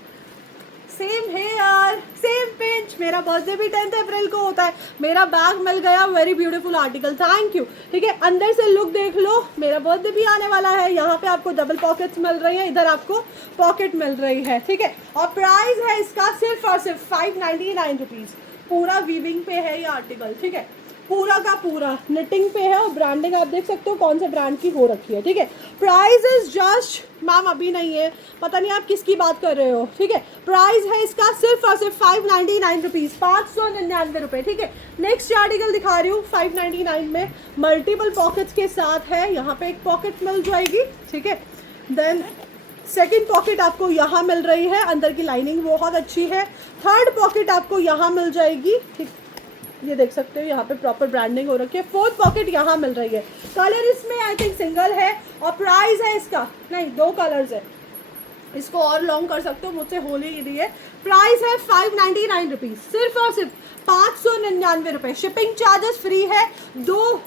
सेम है यार, सेम पिंच, मेरा बर्थडे भी 10 अप्रैल को होता है। मेरा बैग मिल गया, very beautiful article, thank you, ठीक है। अंदर से लुक देख लो, मेरा बर्थडे भी आने वाला है। यहाँ पे आपको डबल पॉकेट्स मिल रही है, इधर आपको पॉकेट मिल रही है, ठीक है। और प्राइस है इसका सिर्फ और सिर्फ 599 रुपीज़। पूरा वीविंग पे है ये आर्टिकल, ठीक है, पूरा का पूरा निटिंग पे है और ब्रांडिंग आप देख सकते हो कौन से ब्रांड की हो रखी है, ठीक है। प्राइस इज जस्ट, मैम अभी नहीं है, पता नहीं आप किसकी बात कर रहे हो, ठीक है। प्राइस है इसका सिर्फ और सिर्फ 599 रुपीज़, 599 रुपये, ठीक है। नेक्स्ट आर्टिकल दिखा रही हूँ 599 में, मल्टीपल पॉकेट्स के साथ है। यहाँ पे एक पॉकेट मिल जाएगी, ठीक है। देन सेकेंड पॉकेट आपको यहाँ मिल रही है, अंदर की लाइनिंग बहुत अच्छी है। थर्ड पॉकेट आपको यहाँ मिल जाएगी, ठीक, ये देख सकते हो यहाँ पे प्रॉपर ब्रांडिंग हो रखी है। फोर्थ पॉकेट यहाँ मिल रही है। कलर इसमें आई थिंक सिंगल है और प्राइस है इसका, नहीं 2 कलर्स है, इसको और लॉन्ग कर सकते हो, मुझसे होली के लिए। प्राइस है 599 रुपीज़, सिर्फ और सिर्फ 599 रुपये। शिपिंग चार्जेस फ्री है। दो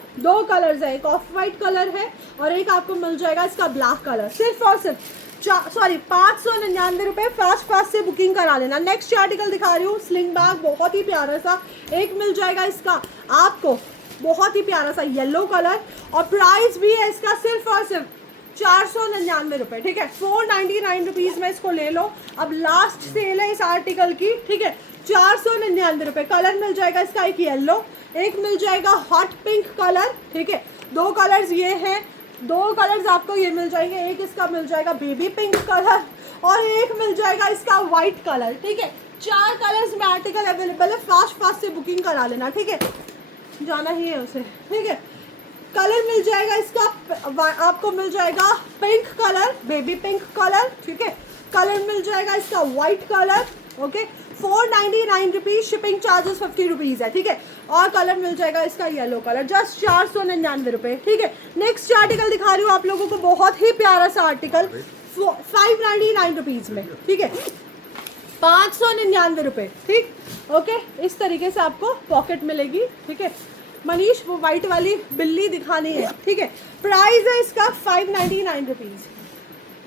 कलर्स है, एक ऑफ वाइट कलर है और एक आपको मिल जाएगा इसका ब्लैक कलर। सिर्फ और सिर्फ 599 रुपये। फास्ट से बुकिंग करा लेना। नेक्स्ट आर्टिकल दिखा रही हूँ, स्लिंग बैग, बहुत ही प्यारा सा। एक मिल जाएगा इसका आपको बहुत ही प्यारा सा येलो कलर और प्राइस भी है इसका सिर्फ और सिर्फ 499 रुपये, ठीक है। 499 रुपीज़ में इसको ले लो। अब लास्ट सेल है इस आर्टिकल की, ठीक है। 499 रुपये। कलर मिल जाएगा इसका एक येलो, एक मिल जाएगा हॉट पिंक कलर, ठीक है। दो कलर्स ये हैं, दो कलर्स आपको ये मिल जाएंगे। एक इसका मिल जाएगा बेबी पिंक कलर और एक मिल जाएगा इसका वाइट कलर, ठीक है। 4 कलर्स में आर्टिकल अवेलेबल है। फास्ट से बुकिंग करा लेना, ठीक है। जाना ही है उसे, ठीक है। कलर मिल जाएगा इसका आपको मिल जाएगा pink colour, baby pink colour, ठीक है। कलर मिल जाएगा इसका white colour, okay. 499 rupees. Shipping charges 50 rupees है, ठीक है। और कलर मिल जाएगा इसका येलो कलर, जस्ट 499 रुपये, ठीक है। नेक्स्ट आर्टिकल दिखा रही हूँ आप लोगों को, बहुत ही प्यारा सा आर्टिकल 599 रुपीज़ में, ठीक है। 599 रुपये, ठीक, ओके। इस तरीके से आपको पॉकेट मिलेगी, ठीक है। मनीष वो वाइट वाली बिल्ली दिखानी है, ठीक है। प्राइस है इसका 599 rupees.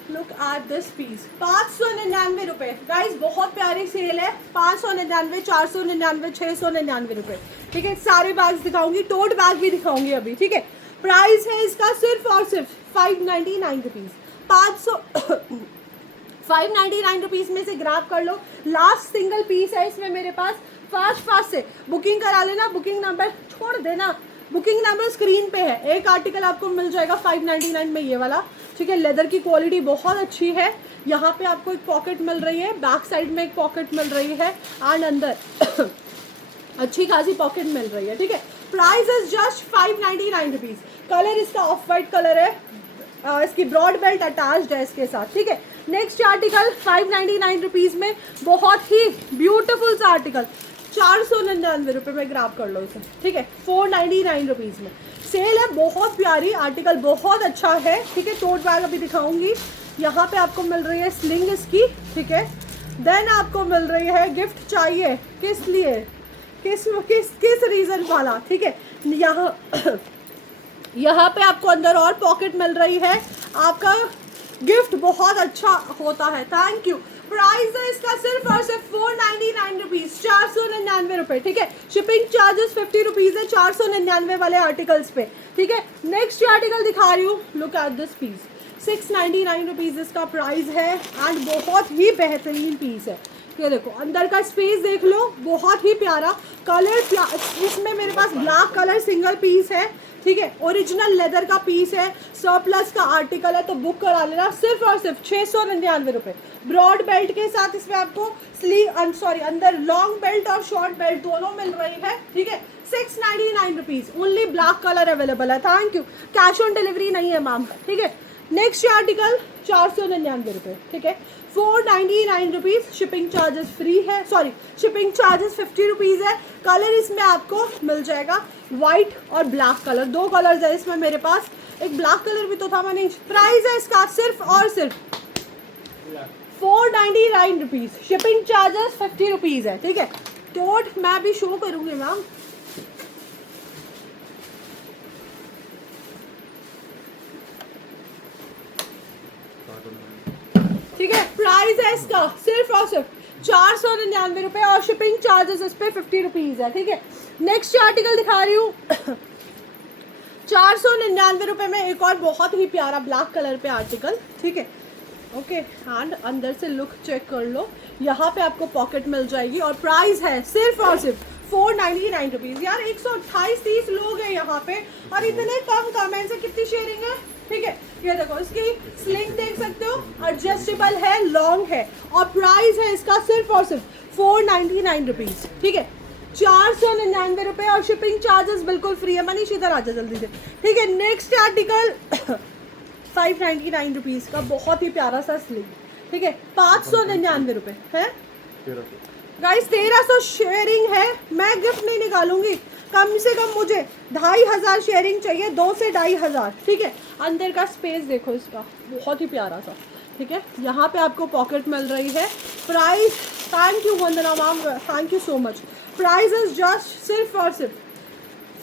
Look at this piece, 599 रुपये। गाइस बहुत प्यारी सेल है। 599, 499, 699 रुपये, ठीक है। सारे बैग्स दिखाऊंगी, टोट बैग भी दिखाऊंगी अभी, ठीक है। प्राइस है इसका सिर्फ और सिर्फ 599 रुपीज़। 599 रुपीज़ में से ग्रैब कर लो। लास्ट सिंगल पीस है इसमें मेरे पास। फास्ट से बुकिंग करा लेना। बुकिंग नंबर छोड़ देना, बुकिंग नंबर स्क्रीन पे है। एक आर्टिकल आपको मिल जाएगा 599 में, ये वाला, ठीक है। लेदर की क्वालिटी बहुत अच्छी है। यहाँ पे आपको एक पॉकेट मिल रही है, बैक साइड में एक पॉकेट मिल रही है एंड अंदर अच्छी खासी पॉकेट मिल रही है, ठीक है। Price is just 599 rupees. Colour इसका ऑफ वाइट कलर है, इसकी ब्रॉड बेल्ट अटैच्ड है इसके साथ, ठीक है। नेक्स्ट आर्टिकल 599 रुपीज़ में बहुत ही ब्यूटीफुल सा आर्टिकल 499 रुपये में ग्रैब कर लो इसे, ठीक है। 499 रुपीज़ में सेल है। बहुत प्यारी आर्टिकल, बहुत अच्छा है, ठीक है। टोट बैग अभी दिखाऊंगी। यहाँ पे आपको मिल रही है स्लिंग इसकी, ठीक है। देन आपको मिल रही है गिफ्ट चाहिए किस लिए, किस रीज़न वाला, ठीक है। यहाँ पे आपको अंदर और पॉकेट मिल रही है। आपका गिफ्ट बहुत अच्छा होता है। Thank you. प्राइस है इसका सिर्फ और सिर्फ 499 रुपीज़, 499 रुपये, ठीक है। शिपिंग चार्जेस 50 रुपीज़ है 499 वाले आर्टिकल्स पे, ठीक है। नेक्स्ट आर्टिकल दिखा रही हूँ, look at this piece. 699 rupees इसका प्राइस है एंड बहुत ही बेहतरीन पीस है। ये देखो अंदर का स्पेस देख लो, बहुत ही प्यारा कलर। इसमें मेरे पास ब्लैक कलर सिंगल पीस है, ठीक है। ओरिजिनल लेदर का पीस है, सरप्लस का आर्टिकल है, तो बुक करा लेना। सिर्फ और सिर्फ 699 रुपये। ब्रॉड बेल्ट के साथ इसमें आपको अंदर लॉन्ग बेल्ट और शॉर्ट बेल्ट दोनों मिल रही है, ठीक है। 699 rupees. Only black colour available है। Thank you. Cash on delivery नहीं है मैम, ठीक है। नेक्स्ट आर्टिकल 499 रुपये, ठीक है। 499 रुपीज़। शिपिंग चार्जेस फ्री है, सॉरी शिपिंग चार्जेस 50 रुपीज़ है। कलर इसमें आपको मिल जाएगा वाइट और ब्लैक कलर, दो कलर्स है इसमें मेरे पास। एक ब्लैक कलर भी तो था मनीष। प्राइस है इसका सिर्फ और सिर्फ 499 रुपीज़। शिपिंग चार्जेस 50 रुपीज़ है, ठीक है। टोट मैं भी शो करूँगी मैम। ठीक है। प्राइस है इसका सिर्फ और सिर्फ 499 रुपये और शिपिंग चार्जेस इस पर 50 रुपीज़ है, ठीक है। नेक्स्ट आर्टिकल दिखा रही हूँ 499 रुपये में एक और बहुत ही प्यारा ब्लैक कलर पे आर्टिकल, ठीक है। ओके एंड अंदर से लुक चेक कर लो। यहाँ पे आपको पॉकेट मिल जाएगी और प्राइस है सिर्फ और सिर्फ 499 रुपीज़। यार 128-30 लोग हैं यहाँ पे और इतने कम कमेंट्स है, कितनी शेयरिंग है, ठीक है। ये देखो इसकी स्लिंग देख सकते हो, एडजस्टेबल है, लॉन्ग है और प्राइस है इसका सिर्फ और सिर्फ 499 रुपीज़, ठीक है। 499 रुपये और शिपिंग चार्जेस बिल्कुल फ्री है। मनीष इधर आ जा जल्दी से, ठीक है। नेक्स्ट आर्टिकल 599 रुपीज़ का बहुत ही प्यारा सा स्लिंग, ठीक है। 599 रुपये है गाइस। 1300 शेयरिंग है, मैं गिफ्ट नहीं निकालूंगी। कम से कम मुझे 2500 शेयरिंग चाहिए, 2 से 2500, ठीक है। अंदर का स्पेस देखो इसका, बहुत ही प्यारा सा, ठीक है, यहाँ पे आपको पॉकेट मिल रही है। Price, thank you Vandana ma'am, thank you so much. Price is just सिर्फ और सिर्फ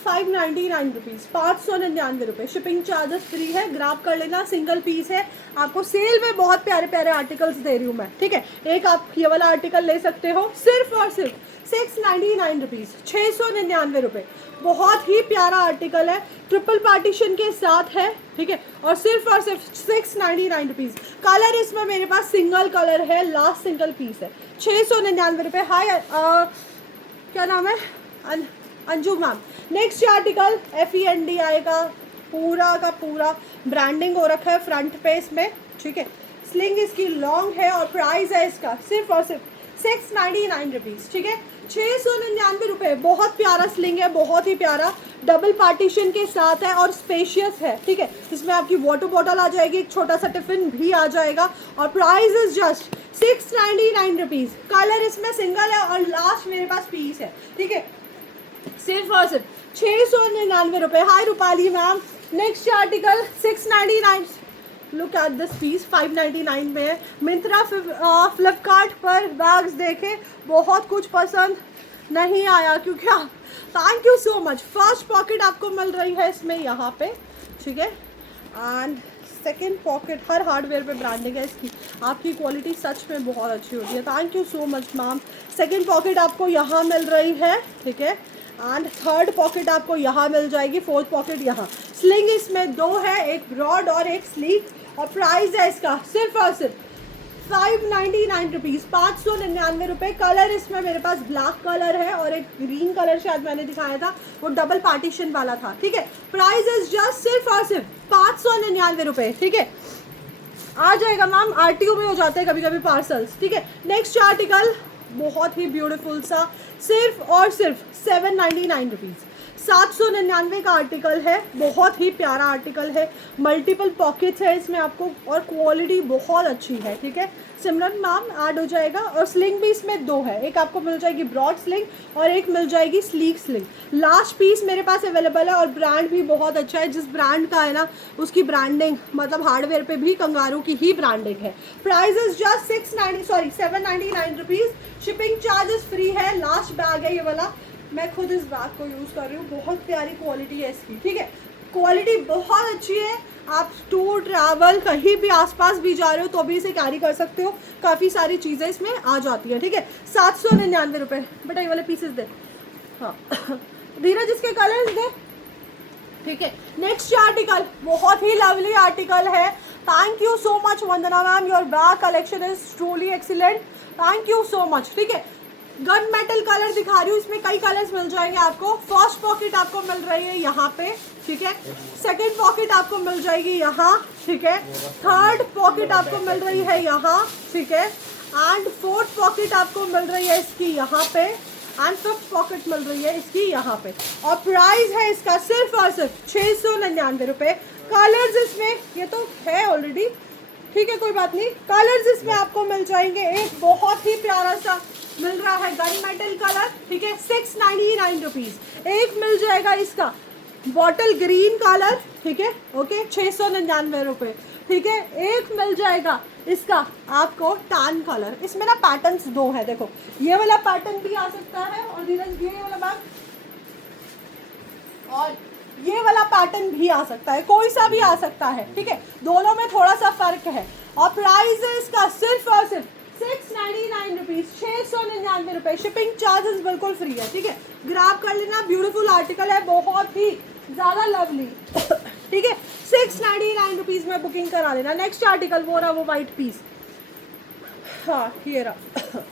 599 रुपीज़, 599 रुपये। शिपिंग चार्जेस फ्री है, ग्राब कर लेना, सिंगल पीस है। आपको सेल में बहुत प्यारे प्यारे आर्टिकल्स दे रही हूँ मैं, ठीक है। एक आप ये वाला आर्टिकल ले सकते हो सिर्फ और सिर्फ 699 रुपीज़, 699 रुपये। बहुत ही प्यारा आर्टिकल है, ट्रिपल पार्टीशन के साथ है, ठीक है, और सिर्फ 699 रुपीज़। कलर इसमें मेरे पास सिंगल कलर है, लास्ट सिंगल पीस है, 699 रुपये। हाय क्या नाम है, Anju ma'am. Next article FENDI का पूरा ब्रांडिंग हो रखा है फ्रंट पे इसमें, ठीक है। स्लिंग इसकी लॉन्ग है और प्राइस है इसका सिर्फ और सिर्फ 699 रुपीज़, ठीक है, 699 रुपये। बहुत प्यारा स्लिंग है, बहुत ही प्यारा, डबल पार्टीशन के साथ है और स्पेशियस है, ठीक है। इसमें आपकी वाटर बॉटल आ जाएगी, एक छोटा सा टिफिन भी आ जाएगा और price is just 699 rupees. Colour इसमें सिंगल है और लास्ट मेरे पास पीस है, ठीक है, सिर्फ और सिर्फ 699 रुपये। Hi Rupali ma'am. Next article 699, look at this piece, 599 में है। मिंत्रा फ्लिपकार्ट पर बैग्स देखे, बहुत कुछ पसंद नहीं आया क्योंकि आप, thank you so much. First pocket आपको मिल रही है इसमें यहाँ पे, ठीक है, and second pocket, her hardware पे ब्रांडिंग है इसकी। आपकी क्वालिटी सच में बहुत अच्छी होती है, thank you so much ma'am. Second pocket आपको यहाँ मिल रही है, ठीक है, एंड थर्ड पॉकेट आपको यहाँ मिल जाएगी, फोर्थ पॉकेट यहाँ। स्लिंग इसमें दो है, एक ब्रॉड और एक स्लीक, और प्राइस है इसका सिर्फ और सिर्फ 599 रुपीज़, 599 रुपये। कलर इसमें मेरे पास ब्लैक कलर है और एक ग्रीन कलर शायद मैंने दिखाया था, वो डबल पार्टीशन वाला था, ठीक है। प्राइस इज जस्ट सिर्फ और सिर्फ 599 रुपये, ठीक है। आ जाएगा मैम, RTO में हो जाते हैं कभी कभी पार्सल्स, ठीक है। नेक्स्ट आर्टिकल बहुत ही ब्यूटीफुल सा, सिर्फ और सिर्फ 799 रुपीज़, 799 का आर्टिकल है। बहुत ही प्यारा आर्टिकल है, मल्टीपल पॉकेट्स है इसमें आपको और क्वालिटी बहुत अच्छी है, ठीक है। सिमरन मैम ऐड हो जाएगा और स्लिंग भी इसमें दो है, एक आपको मिल जाएगी ब्रॉड स्लिंग और एक मिल जाएगी स्लीक स्लिंग। लास्ट पीस मेरे पास अवेलेबल है और ब्रांड भी बहुत अच्छा है, जिस ब्रांड का है ना उसकी ब्रांडिंग, मतलब हार्डवेयर पे भी कंगारू की ही ब्रांडिंग है। Price is just 799 rupees, shipping charges free है। लास्ट बैग है ये वाला, मैं खुद इस बैग को यूज़ कर रही हूँ, बहुत प्यारी क्वालिटी है इसकी, ठीक है, क्वालिटी बहुत अच्छी है। आप टूर ट्रैवल कहीं भी आसपास भी जा रहे हो तो भी इसे कैरी कर सकते हो, काफ़ी सारी चीज़ें इसमें आ जाती हैं, ठीक है। 799 रुपये। बेटा ये वाले पीसेस दे, हाँ धीरज इसके कलर्स दे, ठीक है। नेक्स्ट आर्टिकल बहुत ही लवली आर्टिकल है, thank you so much Vandana ma'am, your bag collection is truly excellent, thank you so much, ठीक है। गन मेटल कलर दिखा रही हूँ, इसमें कई कलर्स मिल जाएंगे आपको। फर्स्ट पॉकेट आपको मिल रही है यहाँ पे, ठीक है, सेकंड पॉकेट आपको मिल जाएगी यहाँ, ठीक है, थर्ड पॉकेट आपको मिल रही है यहाँ, ठीक है, एंड फोर्थ पॉकेट आपको मिल रही है इसकी यहाँ पे, एंड फिफ्थ पॉकेट मिल रही है इसकी यहाँ पे, और प्राइस है इसका सिर्फ और सिर्फ 699 रुपये। कलर्स इसमें ये तो है ऑलरेडी, ठीक है, कोई बात नहीं। कलर्स इसमें आपको मिल जाएंगे, एक बहुत ही प्यारा सा मिल रहा है गन मेटल कलर, ठीक है, 699 रुपीज़। एक मिल जाएगा इसका बॉटल ग्रीन कलर, ठीक है, ओके, 699 रुपये, ठीक है। एक मिल जाएगा इसका आपको टैन कलर, इसमें ना पैटर्न्स दो है, देखो ये वाला पैटर्न भी आ सकता है और धीरज ये वाला बैग और ये वाला पैटर्न भी आ सकता है, कोई सा भी आ सकता है, ठीक है, दोनों में थोड़ा सा फर्क है। और प्राइस है इसका सिर्फ और सिर्फ 699 रुपीज़, 699 रुपये। शिपिंग चार्जेस बिल्कुल फ्री है, ठीक है, ग्रैब कर लेना। ब्यूटीफुल आर्टिकल है, बहुत ही ज़्यादा लवली, ठीक है, 699 रुपीज़ में बुकिंग करा लेना। नेक्स्ट आर्टिकल वो रहा, वो वाइट पीस, हाँ ये रहा,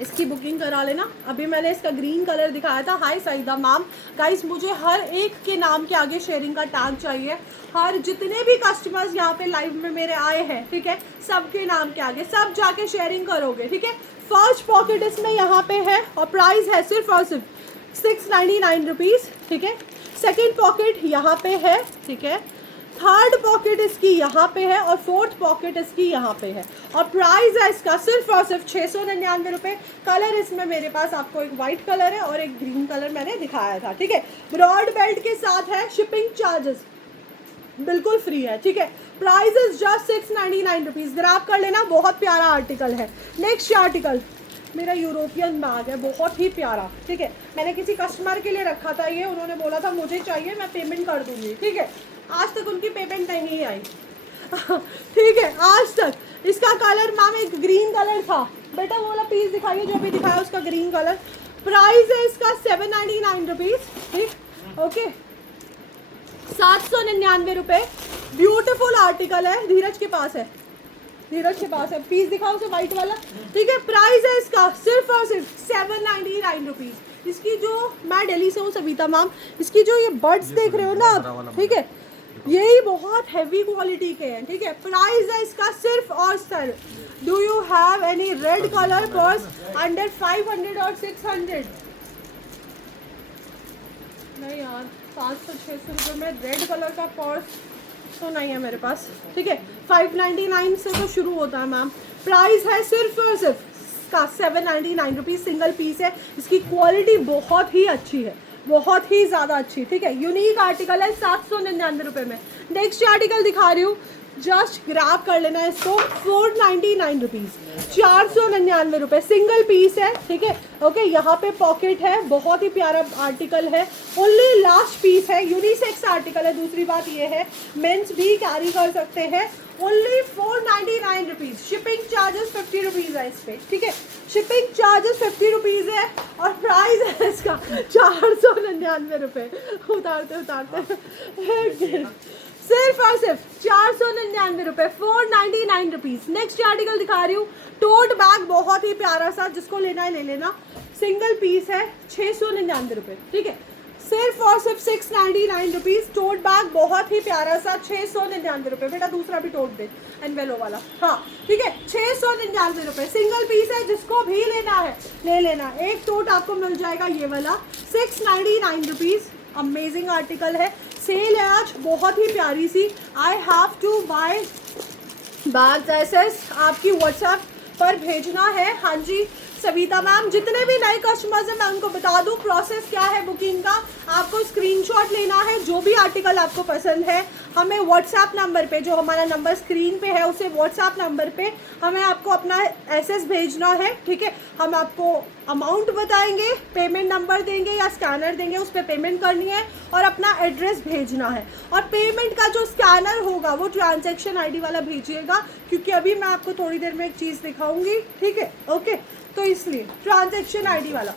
इसकी बुकिंग करा लेना। अभी मैंने इसका ग्रीन कलर दिखाया था। हाय सईदा मैम, गाइस मुझे हर एक के नाम के आगे शेयरिंग का टैग चाहिए, हर जितने भी कस्टमर्स यहाँ पे लाइव में मेरे आए हैं, ठीक है, सबके नाम के आगे सब जाके शेयरिंग करोगे, ठीक है। फर्स्ट पॉकेट इसमें यहाँ पे है और प्राइस है सिर्फ और सिर्फ 699 रुपीज़, ठीक है। सेकेंड पॉकेट यहाँ पे है, ठीक है, थर्ड पॉकेट इसकी यहाँ पे है और फोर्थ पॉकेट इसकी यहाँ पे है, और प्राइस है इसका सिर्फ और सिर्फ 699 रुपये। कलर इसमें मेरे पास आपको एक वाइट कलर है और एक ग्रीन कलर मैंने दिखाया था, ठीक है। ब्रॉड बेल्ट के साथ है, शिपिंग चार्जेस बिल्कुल फ्री है, ठीक है। Price is just 699 rupees. Grab कर लेना, बहुत प्यारा आर्टिकल है। नेक्स्ट आर्टिकल मेरा यूरोपियन बैग है, बहुत ही प्यारा, ठीक है। मैंने किसी कस्टमर के लिए रखा था ये, उन्होंने बोला था मुझे चाहिए, मैं पेमेंट कर दूंगी, ठीक है। आज तक उनकी पेमेंट नहीं आई ठीक है, आज तक। इसका कलर मैम एक ग्रीन कलर था, बेटा वो वाला पीस दिखाइए जो भी दिखाया उसका ग्रीन कलर। प्राइस है इसका 799 रुपीज़, ठीक, ओके, 799 रुपये। ब्यूटीफुल आर्टिकल है, धीरज के पास है, धीरज के पास है। पीस दिखाओ उसे वाइट वाला, ठीक है। प्राइस है इसका सिर्फ और सिर्फ 799 रुपीज़। इसकी जो, मैं दिल्ली से हूँ सविता मैम, इसकी जो ये बर्ड्स देख रहे हो ना आप, ठीक है, यही बहुत हैवी क्वालिटी के हैं, ठीक है। प्राइस है इसका सिर्फ और सिर्फ, do you have any red colour purse under 500 और 600? नहीं यार, 500-600 रुपये में रेड कलर का पर्स तो नहीं है मेरे पास, ठीक है। 599 से तो शुरू होता है मैम। प्राइस है सिर्फ और सिर्फ का 799 रुपीज़। सिंगल पीस है, इसकी क्वालिटी बहुत ही अच्छी है, बहुत ही ज़्यादा अच्छी, ठीक है। यूनिक आर्टिकल है, 799 रुपये में। नेक्स्ट आर्टिकल दिखा रही हूँ, जस्ट ग्रैब कर लेना है इसको, 499 रुपीज़, 499 रुपये। सिंगल पीस है, ठीक है, ओके। यहाँ पे पॉकेट है, बहुत ही प्यारा आर्टिकल है, ओनली लास्ट पीस है, यूनिसेक्स आर्टिकल है। दूसरी बात ये है, मेंस भी कैरी कर सकते हैं। Only 499 rupees. Shipping charges 50 rupees है इस पर, ठीक है। शिपिंग चार्जेस 50 रुपीज़ है और प्राइस है इसका 499 रुपये। उतारते उतारते सिर्फ और सिर्फ 499 रुपये, 499 रुपीज़। नेक्स्ट आर्टिकल दिखा रही हूँ, टोट बैग, बहुत ही प्यारा सा, जिसको लेना है ले लेना। सिंगल पीस है, 699 रुपये, ठीक है। सिर्फ और सिर्फ 699 रुपीज़। टोट बैग बहुत ही प्यारा सा, 699 रुपये। बेटा दूसरा भी टोट दे, एनवेलो वाला, हाँ, ठीक है, 699 रुपये। सिंगल पीस है, जिसको भी लेना है ले लेना। एक टोट आपको मिल जाएगा ये वाला, 699 रुपीज़। अमेजिंग आर्टिकल है, सेल है आज बहुत ही प्यारी सी। I have to buy bags access, आपकी व्हाट्सएप पर भेजना है। हाँ जी सविता मैम, जितने भी नए कस्टमर्स हैं मैं उनको बता दूं प्रोसेस क्या है बुकिंग का। आपको स्क्रीनशॉट लेना है, जो भी आर्टिकल आपको पसंद है हमें व्हाट्सएप नंबर पे, जो हमारा नंबर स्क्रीन पे है उसे व्हाट्सएप नंबर पे हमें आपको अपना एसेस भेजना है, ठीक है। हम आपको अमाउंट बताएंगे, पेमेंट नंबर देंगे या स्कैनर देंगे, उस पर पेमेंट करनी है और अपना एड्रेस भेजना है। और पेमेंट का जो स्कैनर होगा वो ट्रांजैक्शन आईडी वाला भेजिएगा, क्योंकि अभी मैं आपको थोड़ी देर में एक चीज़ दिखाऊंगी, ठीक है, ओके। तो इसलिए ट्रांजैक्शन आईडी वाला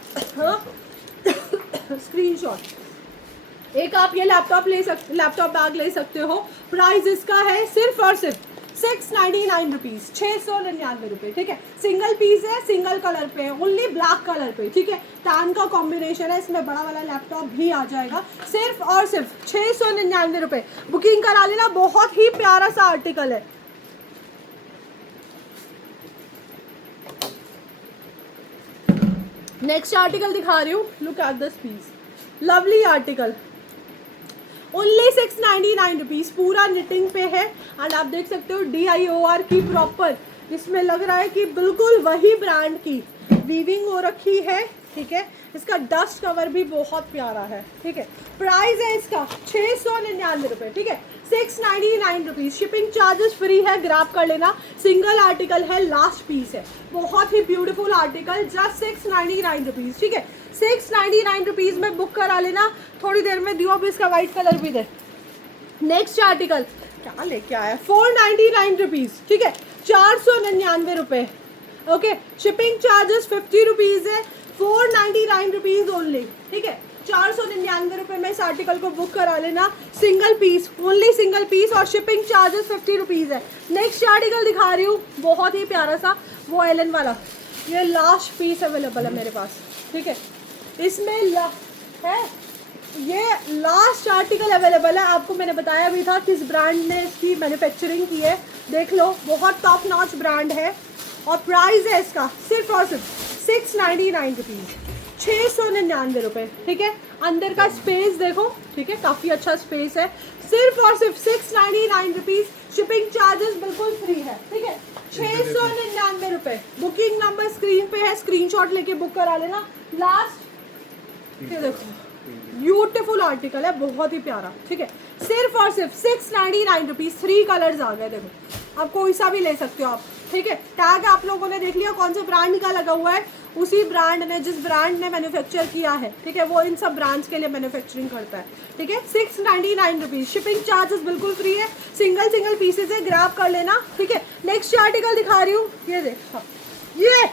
स्क्रीनशॉट। एक आप ये लैपटॉप बैग ले सकते हो। प्राइस इसका है सिर्फ और सिर्फ 699 रुपीज़, 699 रुपये, ठीक है। सिंगल पीस है, सिंगल कलर पे है, ओनली ब्लैक कलर पे, ठीक है। टैन का कॉम्बिनेशन है, इसमें बड़ा वाला लैपटॉप भी आ जाएगा। सिर्फ और सिर्फ 699 रुपये। बुकिंग करा लेना, बहुत ही प्यारा सा आर्टिकल है। नेक्स्ट आर्टिकल दिखा रही हूँ, look at this piece, lovely article, only 699 rupees. पूरा निटिंग पे है एंड आप देख सकते हो DIOR की प्रॉपर, इसमें लग रहा है कि बिल्कुल वही ब्रांड की वीविंग हो रखी है, ठीक है। इसका डस्ट कवर भी बहुत प्यारा है, ठीक है। प्राइस है इसका 699 रुपये, ठीक है, 699 रुपीज़। शिपिंग चार्जेस फ्री है, ग्रैब कर लेना। सिंगल आर्टिकल है, लास्ट पीस है, बहुत ही ब्यूटीफुल आर्टिकल, जस्ट 699 रुपीज़, ठीक है। 699 रुपीज़ में बुक करा लेना। थोड़ी देर में दियो भी इसका वाइट कलर भी दे। नेक्स्ट आर्टिकल क्या लेके आया, 499 रुपीज़, ठीक है, 499 रुपये, ओके। शिपिंग चार्जेस 50 रुपीज़ है, 499 रुपीज़ ओनली, ठीक है। 499 रुपये में इस आर्टिकल को बुक करा लेना। Single piece, only single piece, और शिपिंग चार्जेस 50 रुपीज़ है। नेक्स्ट आर्टिकल दिखा रही हूँ, बहुत ही प्यारा सा, वो एलन वाला, ये लास्ट पीस अवेलेबल है मेरे पास, ठीक है। इसमें है, ये लास्ट आर्टिकल अवेलेबल है। आपको मैंने बताया भी था किस ब्रांड ने इसकी मैन्युफैक्चरिंग की है, देख लो, बहुत टॉप नॉच ब्रांड है। और प्राइस है इसका सिर्फ और सिर्फ 699 रुपीज़, 699 रुपये, ठीक है। अंदर का स्पेस देखो, ठीक है, काफ़ी अच्छा स्पेस है। सिर्फ और सिर्फ 699 रुपीज़। शिपिंग चार्जेस बिल्कुल फ्री है, ठीक है, 699 रुपये। बुकिंग नंबर स्क्रीन पे है, स्क्रीनशॉट लेके बुक करा लेना। लास्ट ये देखो, ब्यूटीफुल आर्टिकल है, बहुत ही प्यारा। ठीक है, सिर्फ और सिर्फ 699 रुपीज़। 3 कलर्स आ गए, देखो आप कोई सा भी ले सकते हो आप। ठीक है, टैग आप लोगों ने देख लिया कौन से ब्रांड का लगा हुआ है, उसी ब्रांड ने, जिस ब्रांड ने मैन्युफैक्चर किया है, ठीक है, वो इन सब ब्रांड्स के लिए मैन्युफैक्चरिंग करता है। ठीक है, 699 रुपीज़, शिपिंग चार्जेस बिल्कुल फ्री है, सिंगल सिंगल पीसेज है, ग्रैब कर लेना। ठीक है, नेक्स्ट आर्टिकल दिखा रही हूँ, ये देख, हाँ, ये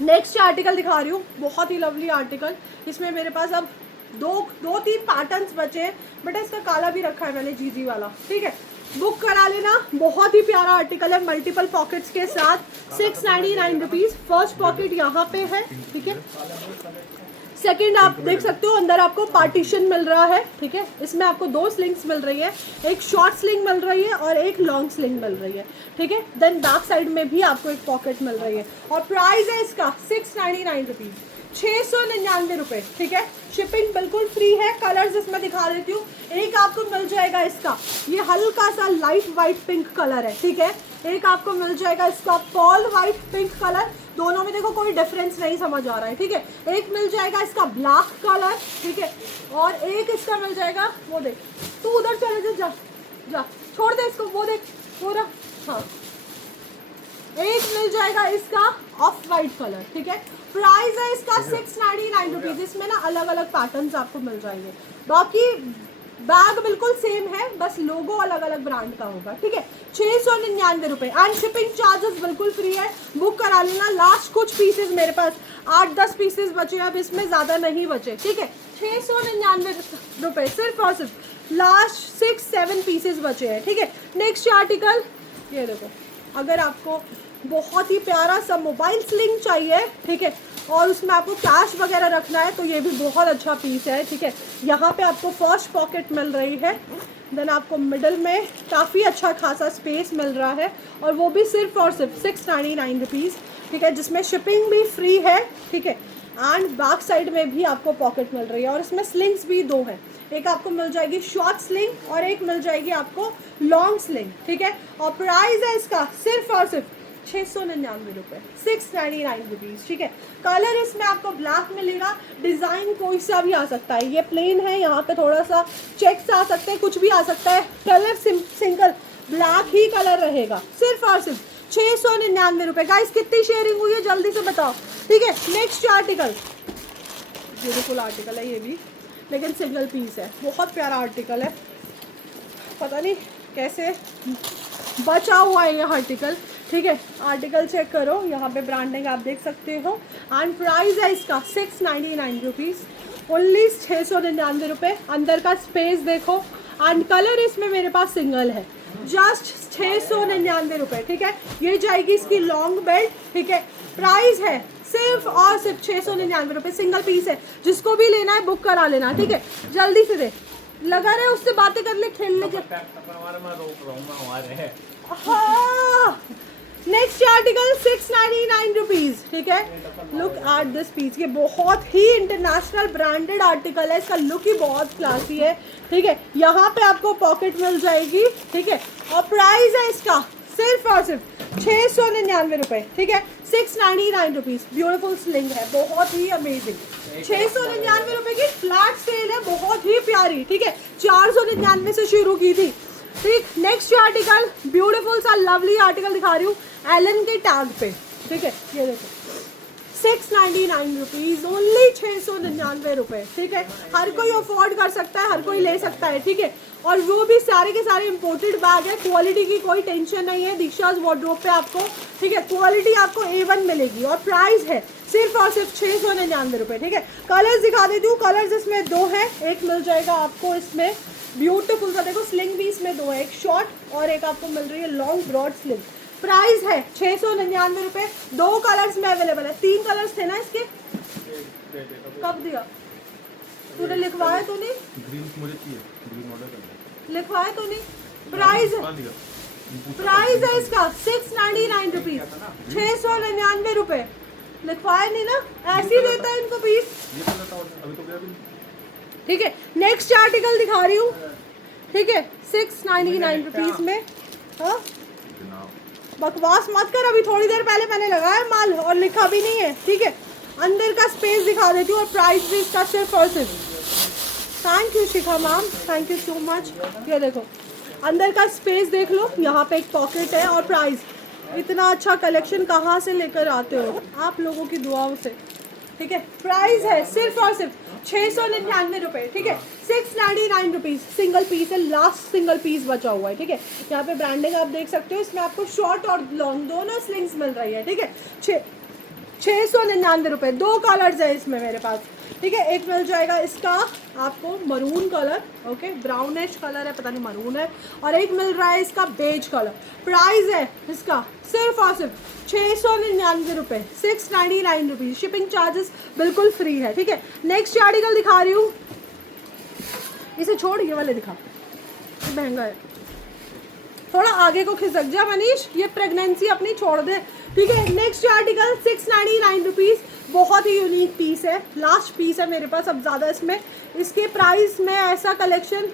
नेक्स्ट आर्टिकल दिखा रही हूँ, बहुत ही लवली आर्टिकल। इसमें मेरे पास अब दो तीन पैटर्न्स बचे हैं, बेटा इसका काला भी रखा है मैंने, जीजी वाला। ठीक है, बुक करा लेना, बहुत ही प्यारा आर्टिकल है, मल्टीपल पॉकेट्स के साथ। 699 रुपीज़। फर्स्ट पॉकेट यहाँ पे है, ठीक है, सेकंड आप देख सकते हो, अंदर आपको पार्टीशन मिल रहा है। ठीक है, इसमें आपको 2 स्लिंग्स मिल रही है, एक शॉर्ट स्लिंग मिल रही है और एक लॉन्ग स्लिंग मिल रही है। ठीक है, देन बैक साइड में भी आपको एक पॉकेट मिल रही है और प्राइस है इसका 699 रुपीज़, 699 रुपये। ठीक है, शिपिंग बिल्कुल फ्री है। कलर्स इसमें दिखा देती हूँ, एक आपको मिल जाएगा इसका, ये हल्का सा लाइट वाइट पिंक कलर है। ठीक है, एक आपको मिल जाएगा इसका पर्ल वाइट पिंक कलर, दोनों में देखो कोई डिफरेंस नहीं समझ आ रहा है। ठीक है, एक मिल जाएगा इसका ब्लैक कलर। ठीक है, और एक इसका मिल जाएगा, वो देख, तू उधर चले जा, जा छोड़ दे इसको, वो देख पूरा, हाँ, एक मिल जाएगा इसका ऑफ वाइट कलर। ठीक है, प्राइस है इसका 699 रुपीज़। इसमें ना अलग अलग पैटर्न्स आपको मिल जाएंगे, बाकी बैग बिल्कुल सेम है, बस लोगो अलग अलग ब्रांड का होगा। ठीक है, 699 रुपये एंड शिपिंग चार्जेस बिल्कुल फ्री है। बुक करा लेना। लास्ट कुछ पीसेस मेरे पास 8-10 पीसेस बचे हैं, अब इसमें ज़्यादा नहीं बचे। ठीक है, 699 रुपये सिर्फ और सिर्फ, लास्ट 6-7 पीसेस बचे हैं। ठीक है, नेक्स्ट आर्टिकल ये देखो, अगर आपको बहुत ही प्यारा सा मोबाइल स्लिंग चाहिए, ठीक है, और उसमें आपको कैश वगैरह रखना है, तो ये भी बहुत अच्छा पीस है। ठीक है, यहाँ पे आपको फर्स्ट पॉकेट मिल रही है, देन आपको मिडल में काफ़ी अच्छा खासा स्पेस मिल रहा है, और वो भी सिर्फ और सिर्फ 699 रुपीज़। ठीक है, जिसमें शिपिंग भी फ्री है। ठीक है, एंड बैक साइड में भी आपको पॉकेट मिल रही है, और इसमें स्लिंग्स भी 2 हैं, एक आपको मिल जाएगी शॉर्ट स्लिंग और एक मिल जाएगी आपको लॉन्ग स्लिंग। ठीक है, और प्राइस है इसका सिर्फ और सिर्फ 699 रुपये, 699 रुपीज़। ठीक है, कलर इसमें आपको ब्लैक मिलेगा, डिज़ाइन कोई सा भी आ सकता है, ये प्लेन है, यहाँ पे थोड़ा सा चेक्स आ सकते हैं, कुछ भी आ सकता है, कलर सिंगल ब्लैक ही कलर रहेगा, सिर्फ और सिर्फ 699 रुपये। गाइस कितनी शेयरिंग हुई है जल्दी से बताओ। ठीक है, नेक्स्ट आर्टिकल, ब्यूटीफुल आर्टिकल है ये भी, लेकिन सिंगल पीस है, बहुत प्यारा आर्टिकल है, पता नहीं कैसे बचा हुआ है ये आर्टिकल। ठीक है, आर्टिकल चेक करो, यहाँ पे ब्रांडिंग आप देख सकते हो, एंड प्राइस है इसका 699 रुपीज़, ओनली 699 रुपये। अंदर का स्पेस देखो, एंड कलर इसमें मेरे पास सिंगल है, जस्ट 699 रुपये। ठीक है, ये जाएगी इसकी लॉन्ग बेल्ट। ठीक है, प्राइस है सिर्फ और सिर्फ 699 रुपये, सिंगल पीस है, जिसको भी लेना है बुक करा लेना। ठीक है, जल्दी से दे, लगा रहे उससे बातें कर ले, खेल ले। हाँ, नेक्स्ट आर्टिकल 699 रुपीज़। ठीक है, लुक एट दिस पीस, ये बहुत ही इंटरनेशनल ब्रांडेड आर्टिकल है, इसका लुक ही बहुत क्लासी है। ठीक है, यहाँ पे आपको पॉकेट मिल जाएगी। ठीक है, और प्राइस है इसका सिर्फ और सिर्फ 699 रुपये। ठीक है, 699 रुपीज़। ब्यूटीफुल स्लिंग है, बहुत ही अमेजिंग, 699 रुपये की फ्लैट सेल है, बहुत ही प्यारी। ठीक है, 499 से शुरू की थी। ठीक, नेक्स्ट आर्टिकल ब्यूटीफुल सा लवली आर्टिकल दिखा रही हूँ, एलन के टैग पे। ठीक है, ये देखो, 699 रुपीज़, ओनली 699 रुपये। ठीक है, हर कोई अफोर्ड कर सकता है, हर कोई ले सकता है। ठीक है, और वो भी सारे के सारे इंपोर्टेड बैग है, क्वालिटी की कोई टेंशन नहीं है। दीक्षाज वार्डरोब पे आपको, ठीक है, क्वालिटी आपको A1 मिलेगी, और प्राइस है सिर्फ और सिर्फ 699 रुपये। ठीक है, कलर्स दिखा देती हूँ, कलर्स इसमें 2 हैं, एक मिल जाएगा आपको इसमें ब्यूटीफुल सा, देखो स्लिंग भी इसमें 2 है, एक शॉर्ट और एक आपको मिल रही है लॉन्ग ब्रॉड स्लिंग। प्राइस है 699 रुपये, 2 कलर्स में अवेलेबल है, 3 कलर्स थे ना इसके, कब दिया तूने, लिखवाया तो नहीं, ग्रीन मुझे चाहिए, ग्रीन ऑर्डर करना, लिखवाया तो नहीं। प्राइस है इसका 699 रुपीज़, 699 रुपये, लिखवाया नहीं ना, ऐसे ही देता है इनको पीस। अभी तो गया भी। ठीक है, नेक्स्ट आर्टिकल दिखा रही हूँ। ठीक है, 699 रुपीज़ में। हाँ, बकवास मत कर, अभी थोड़ी देर पहले मैंने लगाया माल और लिखा भी नहीं है। ठीक है, अंदर का स्पेस दिखा देती हूँ और प्राइस भी इसका सिर्फ और सिर्फ, thank you Shikha ma'am, thank you so much. ये देखो अंदर का स्पेस देख लो, यहाँ पे एक पॉकेट है और प्राइस। इतना अच्छा कलेक्शन कहाँ से लेकर आते हो आप लोगों की दुआओं से, ठीक है। प्राइस है सिर्फ और सिर्फ 699 रुपये, ठीक है। 699 रुपीज़ सिंगल पीस है, लास्ट सिंगल पीस बचा हुआ है, ठीक है। यहाँ पे ब्रांडिंग आप देख सकते हो, इसमें आपको शॉर्ट और लॉन्ग दोनों स्लिंग्स मिल रही है, ठीक है। 699 रुपये, 2 कलर्स है इसमें मेरे पास, ठीक है। एक मिल जाएगा इसका आपको maroon colour, okay, brownish colour है, पता नहीं मरून है, और एक मिल रहा है इसका बेज कलर। प्राइस है इसका सिर्फ और सिर्फ 699 रुपये, 699 रुपीज़, शिपिंग चार्जेस बिल्कुल फ्री है, ठीक है। नेक्स्ट आर्टिकल दिखा रही हूँ, इसे छोड़ ये वाले दिखा, महंगा है, थोड़ा आगे को खिसक जा मनीष, ये प्रेगनेंसी अपनी छोड़ दे, ठीक है। नेक्स्ट आर्टिकल 699 रुपीज़, बहुत ही यूनिक पीस है, लास्ट पीस है मेरे पास, अब ज़्यादा इसमें इसके प्राइस में ऐसा collection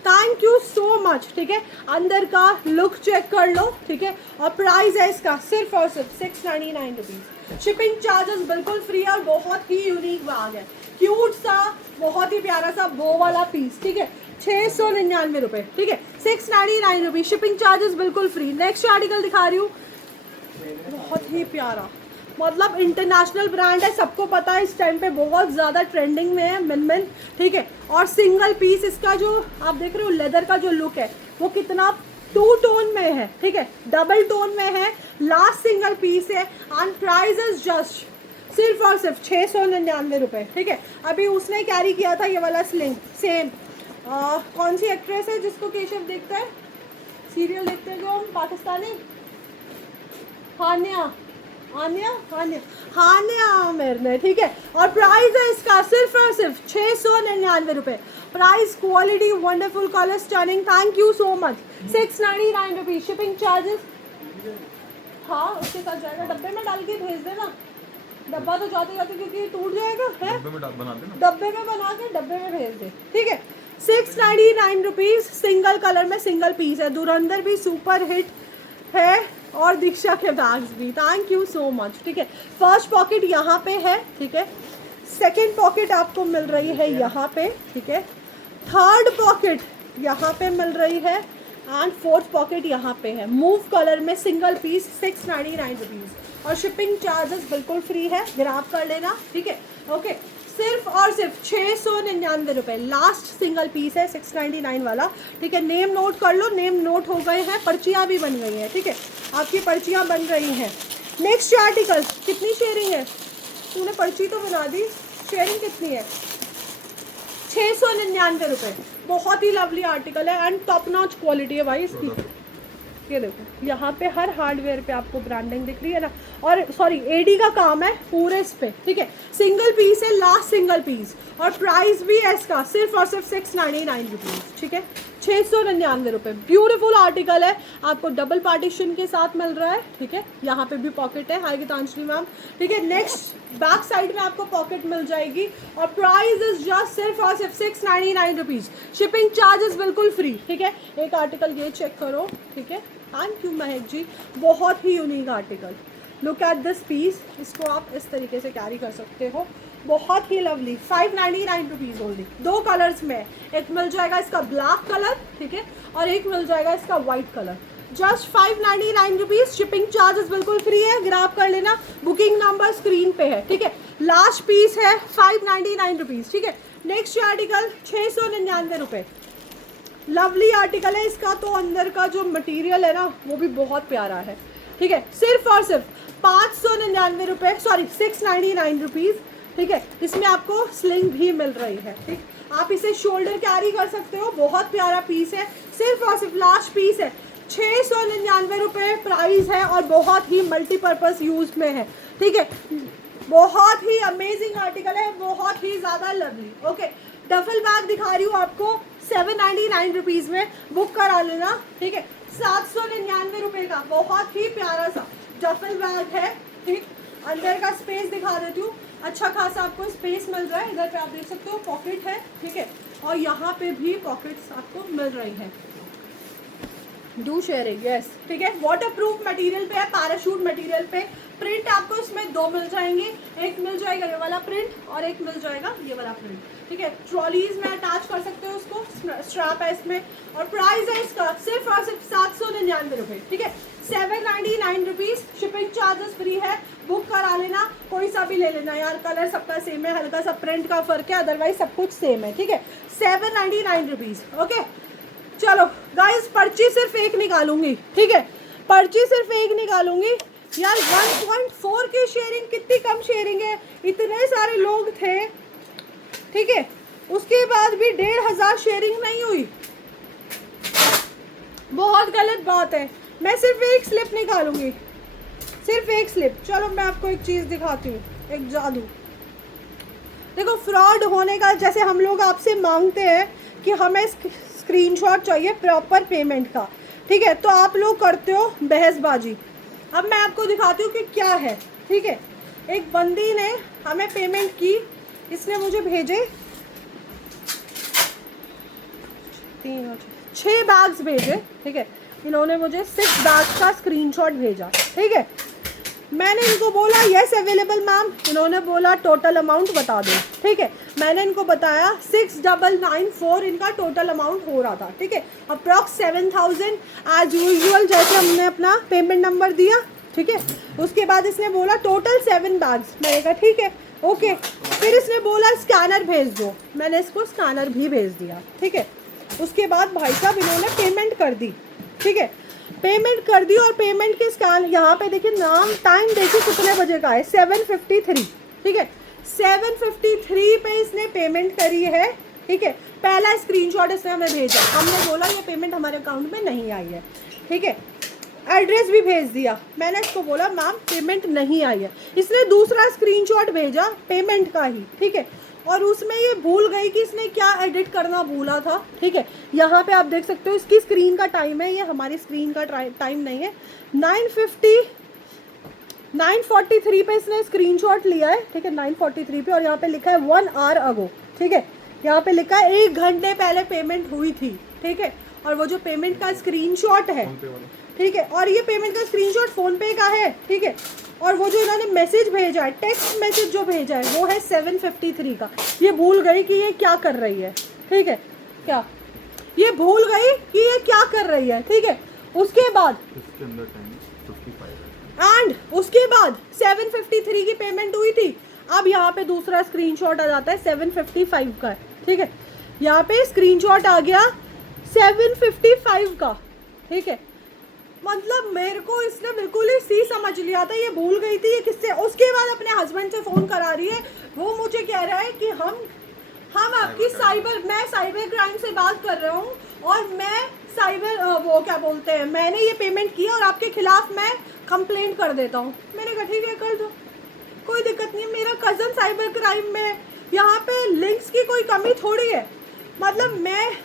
thank you so much, ठीक है। अंदर का लुक चेक कर लो, ठीक है, और प्राइस है इसका सिर्फ और सिर्फ 699 रुपीज़, शिपिंग चार्जेस बिल्कुल फ्री है और बहुत ही यूनिक बैग है, क्यूट सा, बहुत ही प्यारा सा वो वाला पीस, ठीक है। 699 रुपये, ठीक है, 699 रुपीज़, शिपिंग चार्जेस बिल्कुल फ्री। नेक्स्ट आर्टिकल दिखा रही हूँ, बहुत ही प्यारा, मतलब इंटरनेशनल ब्रांड है, सबको पता है, इस टाइम पे बहुत ज़्यादा ट्रेंडिंग में है मिनमिन, ठीक है। और सिंगल पीस इसका जो आप देख रहे हो लेदर का जो लुक है वो कितना 2 टोन में है, ठीक है, डबल टोन में है, लास्ट सिंगल पीस है, एंड प्राइस इज जस्ट सिर्फ और सिर्फ 699 रुपये, ठीक है। अभी उसने कैरी किया था ये वाला स्लिंग, सेम कौन सी एक्ट्रेस है जिसको केशव देखता है, सीरियल देखते हैं जो हम, पाकिस्तानी, हानिया, हानिया हानिया हानिया आमिर ने, ठीक है। और प्राइस है इसका सिर्फ और सिर्फ 699 रुपये, price, quality, wonderful colour, stunning, thank you so much. 699 rupees, shipping charges, हाँ उसके साथ जाएगा, डब्बे में डाल के भेज देना, डब्बा तो जाते जाते क्योंकि टूट जाएगा, है डब्बे में बना देना, डब्बे में बना के डब्बे में भेज दे, ठीक है। 699 रुपीज़, सिंगल कलर में सिंगल पीस है, धुरंधर भी सुपर हिट है और दीक्षा के बैग्स भी, थैंक यू सो मच, ठीक है। फर्स्ट पॉकेट यहाँ पे है, ठीक है, सेकंड पॉकेट आपको मिल रही है यहाँ पे, ठीक है, थर्ड पॉकेट यहाँ पे मिल रही है, एंड फोर्थ पॉकेट यहाँ पे है, मूव कलर में सिंगल पीस, 699 रुपीज़, और शिपिंग चार्जेस बिल्कुल फ्री है, ग्राब कर लेना, ठीक है, ओके। सिर्फ और सिर्फ 699 रुपये, लास्ट सिंगल पीस है 699 वाला, ठीक है। नेम नोट कर लो, नेम नोट हो गए हैं, पर्चियाँ भी बन गई हैं, ठीक है, आपकी पर्चियाँ बन रही हैं। नेक्स्ट आर्टिकल, कितनी शेयरिंग है, तूने पर्ची तो बना दी, शेयरिंग कितनी है, 699 रुपये, बहुत ही लवली आर्टिकल है एंड टॉप नॉच क्वालिटी है भाई इसकी। ये देखो यहाँ पे हर हार्डवेयर पे आपको ब्रांडिंग दिख रही है ना, और सॉरी एडी का काम है पूरे इस पे, ठीक है। सिंगल पीस है, लास्ट सिंगल पीस, और प्राइस भी है इसका सिर्फ और सिर्फ 699 रुपीज़, ठीक है, 699 रुपये। ब्यूटीफुल आर्टिकल है, आपको डबल पार्टीशन के साथ मिल रहा है, ठीक है। यहाँ पे भी पॉकेट है, हाय गीतांजलि मैम, ठीक है। नेक्स्ट बैक साइड में आपको पॉकेट मिल जाएगी, और प्राइस इज जस्ट सिर्फ और सिर्फ 699 रुपीज़, शिपिंग चार्जेस बिल्कुल फ्री, ठीक है। एक आर्टिकल ये चेक करो, ठीक है, थैंक यू महक जी, बहुत ही unique article, look at this piece, इसको आप इस तरीके से कैरी कर सकते हो, बहुत ही लवली, 599 रुपीज़ ओनली, 2 कलर्स में, एक मिल जाएगा इसका ब्लैक कलर, ठीक है, और एक मिल जाएगा इसका white colour, just 599 rupees, shipping charges बिल्कुल फ्री है, ग्राब कर लेना, बुकिंग नंबर स्क्रीन पे है, ठीक है। लास्ट पीस है 599 रुपीज़, ठीक है। नेक्स्ट आर्टिकल 699 रुपये, लवली आर्टिकल है, इसका तो अंदर का जो मटेरियल है ना वो भी बहुत प्यारा है, ठीक है। सिर्फ और सिर्फ 599 रुपये, सॉरी 699 रुपीज़, ठीक है। इसमें आपको स्लिंग भी मिल रही है, ठीक, आप इसे शोल्डर कैरी कर सकते हो, बहुत प्यारा पीस है, सिर्फ और सिर्फ लास्ट पीस है, 699 रुपये प्राइस है, और बहुत ही मल्टीपर्पज़ यूज में है, ठीक है। बहुत ही अमेजिंग आर्टिकल है, बहुत ही ज़्यादा लवली, ओके। डफल बैग दिखा रही हूँ आपको 799 रुपीज़ में, बुक करा लेना, ठीक है। 799 रुपये का बहुत ही प्यारा सा डफल बैग है, ठीक। अंदर का स्पेस दिखा देती हूँ, अच्छा खासा आपको स्पेस मिल रहा है, इधर पे आप देख सकते हो पॉकेट है, ठीक है, और यहाँ पे भी पॉकेट्स आपको मिल रही हैं, डू शेयरिंग, यस, ठीक है। वाटर प्रूफ मटीरियल पे है, पैराशूट मटीरियल पे, प्रिंट आपको इसमें दो मिल जाएंगे, एक मिल जाएगा ये वाला प्रिंट और एक मिल जाएगा ये वाला प्रिंट, ठीक है। ट्रॉलीज में अटैच कर सकते हो उसको, स्ट्रैप है इसमें, और प्राइस है इसका सिर्फ और सिर्फ 799 रुपये, ठीक है। 799 रुपीज़, शिपिंग चार्जेस फ्री है। बुक करा लेना, कोई सा भी ले लेना यार, कलर सबका सेम है, हल्का सा प्रिंट का फर्क है, अदरवाइज सब कुछ सेम है, ठीक है। 799 रुपीज़, ओके। चलो गाइस, पर्ची सिर्फ एक निकालूंगी, ठीक है, पर्ची सिर्फ एक निकालूंगी यार। 1.4 की शेयरिंग, कितनी कम शेयरिंग है, इतने सारे लोग थे, ठीक है, उसके बाद भी 1500 शेयरिंग नहीं हुई, बहुत गलत बात है। मैं सिर्फ एक स्लिप निकालूंगी, सिर्फ एक स्लिप। चलो मैं आपको एक चीज़ दिखाती हूँ, एक जादू। देखो, फ्रॉड होने का, जैसे हम लोग आपसे मांगते हैं कि हमें स्क्रीनशॉट चाहिए प्रॉपर पेमेंट का, ठीक है, तो आप लोग करते हो बहसबाजी। अब मैं आपको दिखाती हूँ कि क्या है, ठीक है। एक बंदी ने हमें पेमेंट की, इसने मुझे भेजे 6 बैग्स भेजे, ठीक है। इन्होंने मुझे 6 बैग्स का स्क्रीनशॉट भेजा, ठीक है। मैंने इनको बोला येस अवेलेबल मैम, इन्होंने बोला टोटल अमाउंट बता दो, ठीक है। मैंने इनको बताया 6994 इनका टोटल अमाउंट हो रहा था, ठीक है। अप्रॉक्स 7000 एज यूजुअल, जैसे हमने अपना पेमेंट नंबर दिया, ठीक है। उसके बाद इसने बोला टोटल 7 बैग्स, मैंने कहा ठीक है, ओके। फिर इसने बोला स्कैनर भेज दो, मैंने इसको स्कैनर भी भेज दिया, ठीक है। उसके बाद भाई साहब इन्होंने पेमेंट कर दी, ठीक है, पेमेंट कर दी। और पेमेंट के स्कैन यहाँ पे देखिए, नाम टाइम देखिए कितने बजे का है, 7:53, ठीक है। 7:53 पे इसने पेमेंट करी है, ठीक है। पहला स्क्रीनशॉट इसने हमें भेजा, हमने बोला ये पेमेंट हमारे अकाउंट में नहीं आई है, ठीक है। एड्रेस भी भेज दिया, मैंने इसको बोला मैम पेमेंट नहीं आई है। इसने दूसरा स्क्रीनशॉट भेजा पेमेंट का ही, ठीक है। और उसमें ये भूल गई कि इसने क्या एडिट करना भूला था, ठीक है। यहाँ पे आप देख सकते हो इसकी स्क्रीन का टाइम है, ये हमारी स्क्रीन का टाइम नहीं है। 9:43 पे इसने स्क्रीनशॉट लिया है, ठीक है, 9:43 पे, और यहाँ पे लिखा है 1 आवर अगो, ठीक है। यहाँ पे लिखा है 1 घंटे पहले पेमेंट हुई थी, ठीक है। और वो जो पेमेंट का स्क्रीनशॉट है, ठीक है, और ये पेमेंट का स्क्रीनशॉट फ़ोन पे का है, ठीक है। और वो जो इन्होंने मैसेज भेजा है, टेक्स्ट मैसेज जो भेजा है, वो है 7:53 का। ये भूल गई कि ये क्या कर रही है, ठीक है, क्या ये भूल गई कि ये क्या कर रही है, ठीक है। उसके बाद इसके अंदर टाइम 55 है, एंड उसके बाद 7:53 की पेमेंट हुई थी। अब यहाँ पे दूसरा स्क्रीनशॉट आ जाता है 7:55 का, ठीक है। यहाँ पे स्क्रीनशॉट आ गया 7:55 का, ठीक है। मतलब मेरे को इसने बिल्कुल ही सी समझ लिया था, ये भूल गई थी ये किससे। उसके बाद अपने हस्बैंड से फ़ोन करा रही है, वो मुझे कह रहा है कि हम आपकी मैं साइबर क्राइम से बात कर रहा हूँ, और मैं वो क्या बोलते हैं, मैंने ये पेमेंट की और आपके खिलाफ मैं कंप्लेंट कर देता हूँ। मैंने कहा ठीक है कर दो, कोई दिक्कत नहीं है, मेरा कज़न साइबर क्राइम में, यहाँ पे लिंक्स की कोई कमी थोड़ी है। मतलब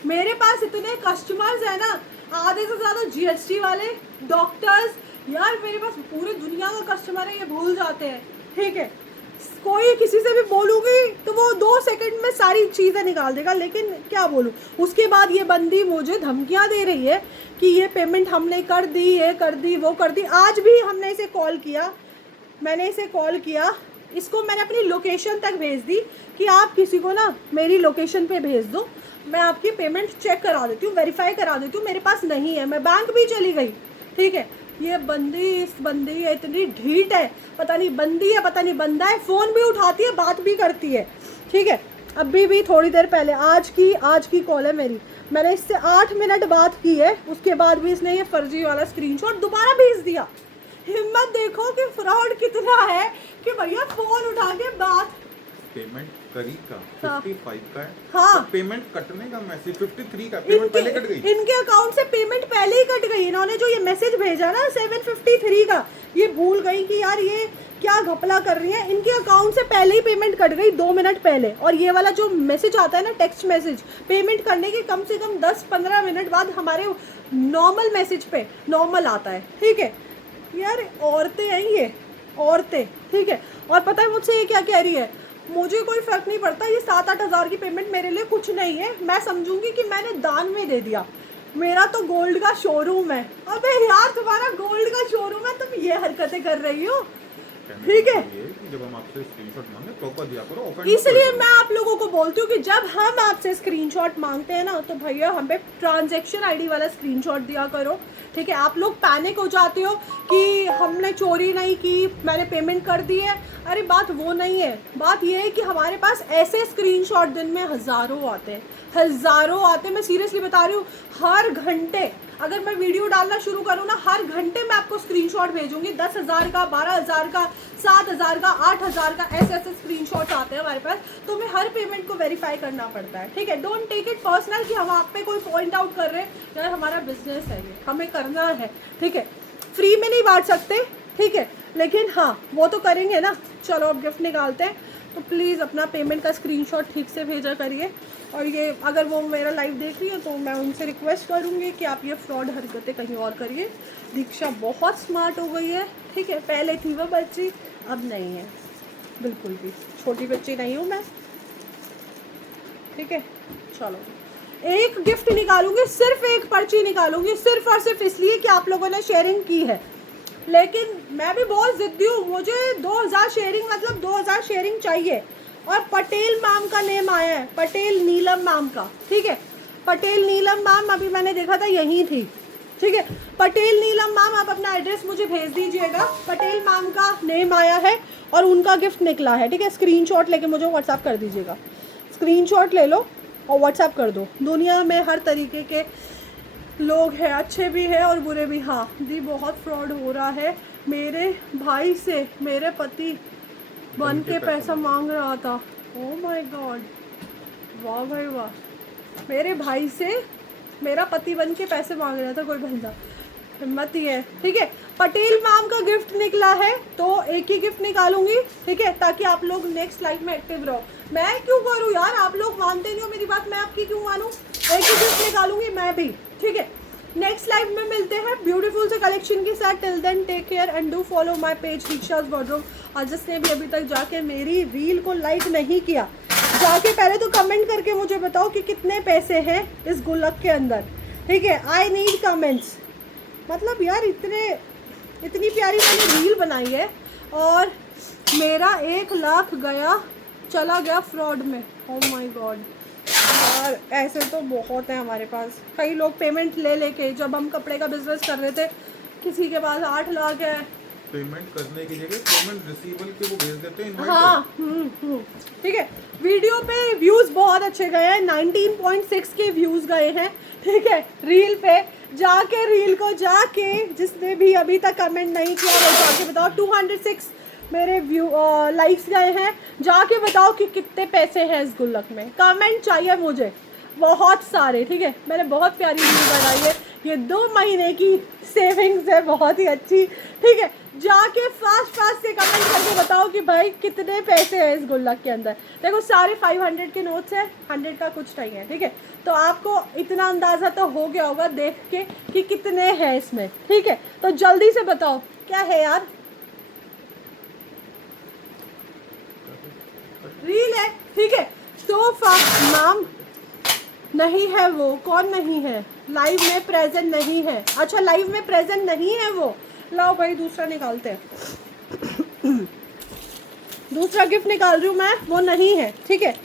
मेरे पास इतने कस्टमर्स हैं ना, आधे से ज़्यादा GST वाले, डॉक्टर्स, यार मेरे पास पूरी दुनिया का कस्टमर है, ये भूल जाते हैं, ठीक है। कोई किसी से भी बोलूँगी तो वो 2 सेकंड में सारी चीज़ें निकाल देगा, लेकिन क्या बोलूँ। उसके बाद ये बंदी मुझे धमकियाँ दे रही है कि ये पेमेंट हमने कर दी, ये कर दी, वो कर दी। आज भी हमने इसे कॉल किया, मैंने इसे कॉल किया, इसको मैंने अपनी लोकेशन तक भेज दी कि आप किसी को ना मेरी लोकेशन पे भेज दो, मैं आपकी पेमेंट चेक करा देती हूँ, वेरीफाई करा देती हूँ, मेरे पास नहीं है। मैं बैंक भी चली गई, ठीक है। ये इस बंदी इतनी ढीठ है, पता नहीं बंदी है पता नहीं बंदा है, फ़ोन भी उठाती है, बात भी करती है, ठीक है। अभी भी थोड़ी देर पहले आज की कॉल है मेरी, मैंने इससे 8 मिनट बात की है, उसके बाद भी इसने ये फर्जी वाला स्क्रीनशॉट दोबारा भेज दिया। हिम्मत देखो कि फ्रॉड कितना है कि भैया फ़ोन उठा के बात। पेमेंट करी का हाँ। 55 का है, हाँ। तो पेमेंट कटने का मैसेज 53 का, पेमेंट पहले कट गई, इनके अकाउंट से पेमेंट पहले ही कट गई। इन्होंने जो ये मैसेज भेजा ना 7:53 का, ये भूल गई कि यार ये क्या घपला कर रही है, इनके अकाउंट से पहले ही पेमेंट कट गई 2 मिनट पहले। और ये वाला जो मैसेज आता है ना, टेक्स्ट मैसेज, पेमेंट करने के कम से कम 10-15 मिनट बाद हमारे नॉर्मल मैसेज पे नॉर्मल आता है, ठीक है। यार औरतें हैं ये, औरतें, ठीक है। और पता है मुझसे ये क्या कह रही है, मुझे कोई फ़र्क नहीं पड़ता, ये 7-8 हज़ार की पेमेंट मेरे लिए कुछ नहीं है, मैं समझूंगी कि मैंने दान में दे दिया, मेरा तो गोल्ड का शोरूम है। अबे यार तुम्हारा गोल्ड का शोरूम है, तुम ये हरकतें कर रही हो, ठीक है। जब हम आपसे स्क्रीनशॉट मांगे प्रॉपर दिया करो, ऑफर इसलिए मैं आप लोगों को बोलती हूँ कि जब हम आपसे स्क्रीनशॉट मांगते हैं ना, तो भैया हम पे ट्रांजैक्शन आईडी वाला स्क्रीनशॉट दिया करो। ठीक है, आप लोग पैनिक हो जाते हो कि हमने चोरी नहीं की, मैंने पेमेंट कर दी है। अरे बात वो नहीं है, बात ये है कि हमारे पास ऐसे स्क्रीनशॉट दिन में हज़ारों आते हैं, हज़ारों आते हैं। मैं सीरियसली बता रही हूँ, हर घंटे अगर मैं वीडियो डालना शुरू करूँ ना, हर घंटे मैं आपको स्क्रीनशॉट भेजूंगी। 10,000 का, 12,000 का, 7,000 का, 8,000 का, ऐसे ऐसे स्क्रीनशॉट आते हैं हमारे पास। तो हमें हर पेमेंट को वेरीफाई करना पड़ता है। ठीक है, डोंट टेक इट पर्सनल कि हम आप पे कोई पॉइंट आउट कर रहे हैं। यार हमारा बिजनेस है, ये हमें करना है। ठीक है, फ्री में नहीं बांट सकते, ठीक है, लेकिन हाँ वो तो करेंगे ना। चलो अब गिफ्ट निकालते हैं, तो प्लीज़ अपना पेमेंट का स्क्रीनशॉट ठीक से भेजा करिए। और ये अगर वो मेरा लाइव देख रही है तो मैं उनसे रिक्वेस्ट करूँगी कि आप ये फ्रॉड हरकतें कहीं और करिए। दीक्षा बहुत स्मार्ट हो गई है। ठीक है, पहले थी वो बच्ची, अब नहीं है, बिल्कुल भी छोटी बच्ची नहीं हूँ मैं। ठीक है, चलो एक गिफ्ट निकालूंगी, सिर्फ एक पर्ची निकालूंगी, सिर्फ और सिर्फ इसलिए कि आप लोगों ने शेयरिंग की है। लेकिन मैं भी बहुत ज़िद्दी हूँ, मुझे 2000 शेयरिंग मतलब 2000 शेयरिंग चाहिए। और पटेल मैम का नेम आया है, पटेल नीलम मैम का। ठीक है, पटेल नीलम मैम अभी मैंने देखा था यहीं थी। ठीक है, पटेल नीलम मैम आप अपना एड्रेस मुझे भेज दीजिएगा। पटेल मैम का नेम आया है और उनका गिफ्ट निकला है। ठीक है, स्क्रीनशॉट लेके मुझे व्हाट्सएप कर दीजिएगा। स्क्रीनशॉट ले लो और व्हाट्सएप कर दो। दुनिया में हर तरीके के लोग हैं, अच्छे भी हैं और बुरे भी। हाँ दी, बहुत फ्रॉड हो रहा है। मेरे भाई से मेरे पति बन के पैसा मांग रहा था। ओह माय गॉड, वाह भाई वाह। मेरे भाई से मेरा पति बन के पैसे मांग रहा था कोई बंदा, हिम्मत ही है। ठीक है, पटेल मैम का गिफ्ट निकला है तो एक ही गिफ्ट निकालूंगी। ठीक है, ताकि आप लोग नेक्स्ट लाइफ में एक्टिव रहो। मैं क्यों करूँ यार, आप लोग मानते नहीं हो मेरी बात, मैं आपकी क्यों मानूँ। एक ही गिफ्ट निकालूंगी मैं भी। ठीक है, नेक्स्ट लाइव में मिलते हैं ब्यूटीफुल से कलेक्शन के साथ। Till then take care and do follow my page Diksha's wardrobe. और जिसने भी अभी तक जाके मेरी रील को लाइक नहीं किया, जाके पहले तो कमेंट करके मुझे बताओ कि कितने पैसे हैं इस गुल्लक के अंदर। ठीक है, आई नीड कमेंट्स। मतलब यार इतनी प्यारी मैंने रील बनाई है और मेरा 1 लाख गया, चला गया फ्रॉड में। ओह माय गॉड यार, ऐसे तो बहुत है हमारे पास। कई लोग पेमेंट ले लेके, जब हम कपड़े का बिजनेस कर रहे थे, किसी के पास 8 लाख है। पेमेंट करने की जगह पेमेंट रिसीवेबल के वो भेज देते हैं इनवाइट। हाँ ठीक है, वीडियो पे व्यूज़ बहुत अच्छे गए हैं, 19.6 के व्यूज़ गए हैं। ठीक है, रील पे जाके, रील को जाके जिसने भी अभी तक कमेंट नहीं किया वो जाके बताओ। 206 मेरे लाइक्स गए हैं, जाके बताओ कि कितने पैसे हैं इस गुल्लक में। कमेंट चाहिए मुझे बहुत सारे। ठीक है, मैंने बहुत प्यारी वीडियो बनाई है, ये 2 महीने की सेविंग्स है, बहुत ही अच्छी। ठीक है, जाके फास्ट से कमेंट करके बताओ कि भाई कितने पैसे हैं इस गुल्लक के अंदर। देखो सारे 500 के नोट्स हैं, 100 का कुछ नहीं है। ठीक है, तो आपको इतना अंदाज़ा तो हो गया होगा देख के कि कितने हैं इसमें। ठीक है, तो जल्दी से बताओ क्या है यार। रील है, ठीक है। सोफा नाम नहीं है, वो कौन नहीं है, लाइव में प्रेजेंट नहीं है। अच्छा, लाइव में प्रेजेंट नहीं है वो। लाओ भाई दूसरा निकालते हैं। दूसरा गिफ्ट निकाल रही हूँ मैं, वो नहीं है। ठीक है,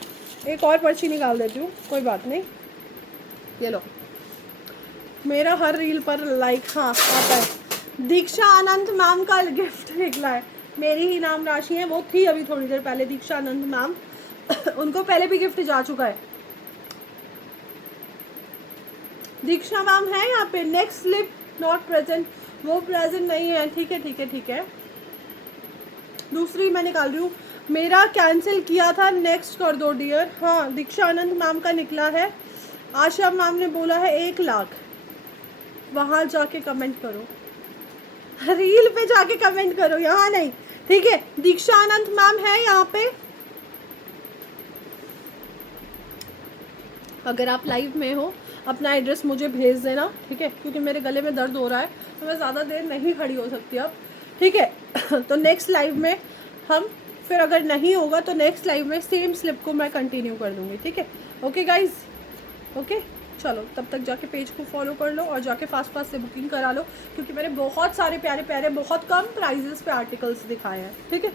एक और पर्ची निकाल देती हूँ, कोई बात नहीं। ये लो, मेरा हर रील पर लाइक हाँ आता है। दीक्षा आनंद मैम का गिफ्ट निकला है, मेरी ही नाम राशि है, वो थी अभी थोड़ी देर पहले दीक्षा आनंद मैम। उनको पहले भी गिफ्ट जा चुका है। दीक्षा मैम है यहाँ पे। नेक्स्ट स्लिप नॉट प्रेजेंट, वो प्रेजेंट नहीं है। ठीक है ठीक है ठीक है, दूसरी मैं निकाल रही हूँ। मेरा कैंसिल किया था, नेक्स्ट कर दो डियर। हाँ, दीक्षा आनंद मैम का निकला है। आशा मैम ने बोला है 1 लाख। वहाँ जाके कमेंट करो, रील पे जाके कमेंट करो, यहाँ नहीं। ठीक है, दीक्षा आनंद मैम है यहाँ पे। अगर आप लाइव में हो अपना एड्रेस मुझे भेज देना। ठीक है, क्योंकि मेरे गले में दर्द हो रहा है तो मैं ज़्यादा देर नहीं खड़ी हो सकती अब। ठीक है, तो नेक्स्ट लाइव में हम फिर, अगर नहीं होगा तो नेक्स्ट लाइव में सेम स्लिप को मैं कंटिन्यू कर दूँगी। ठीक है, ओके गाइज, ओके। चलो तब तक जाके पेज को फॉलो कर लो और जाके फास्ट फास्ट से बुकिंग करा लो, क्योंकि मैंने बहुत सारे प्यारे प्यारे बहुत कम प्राइजेस पे आर्टिकल्स दिखाए हैं, ठीक है।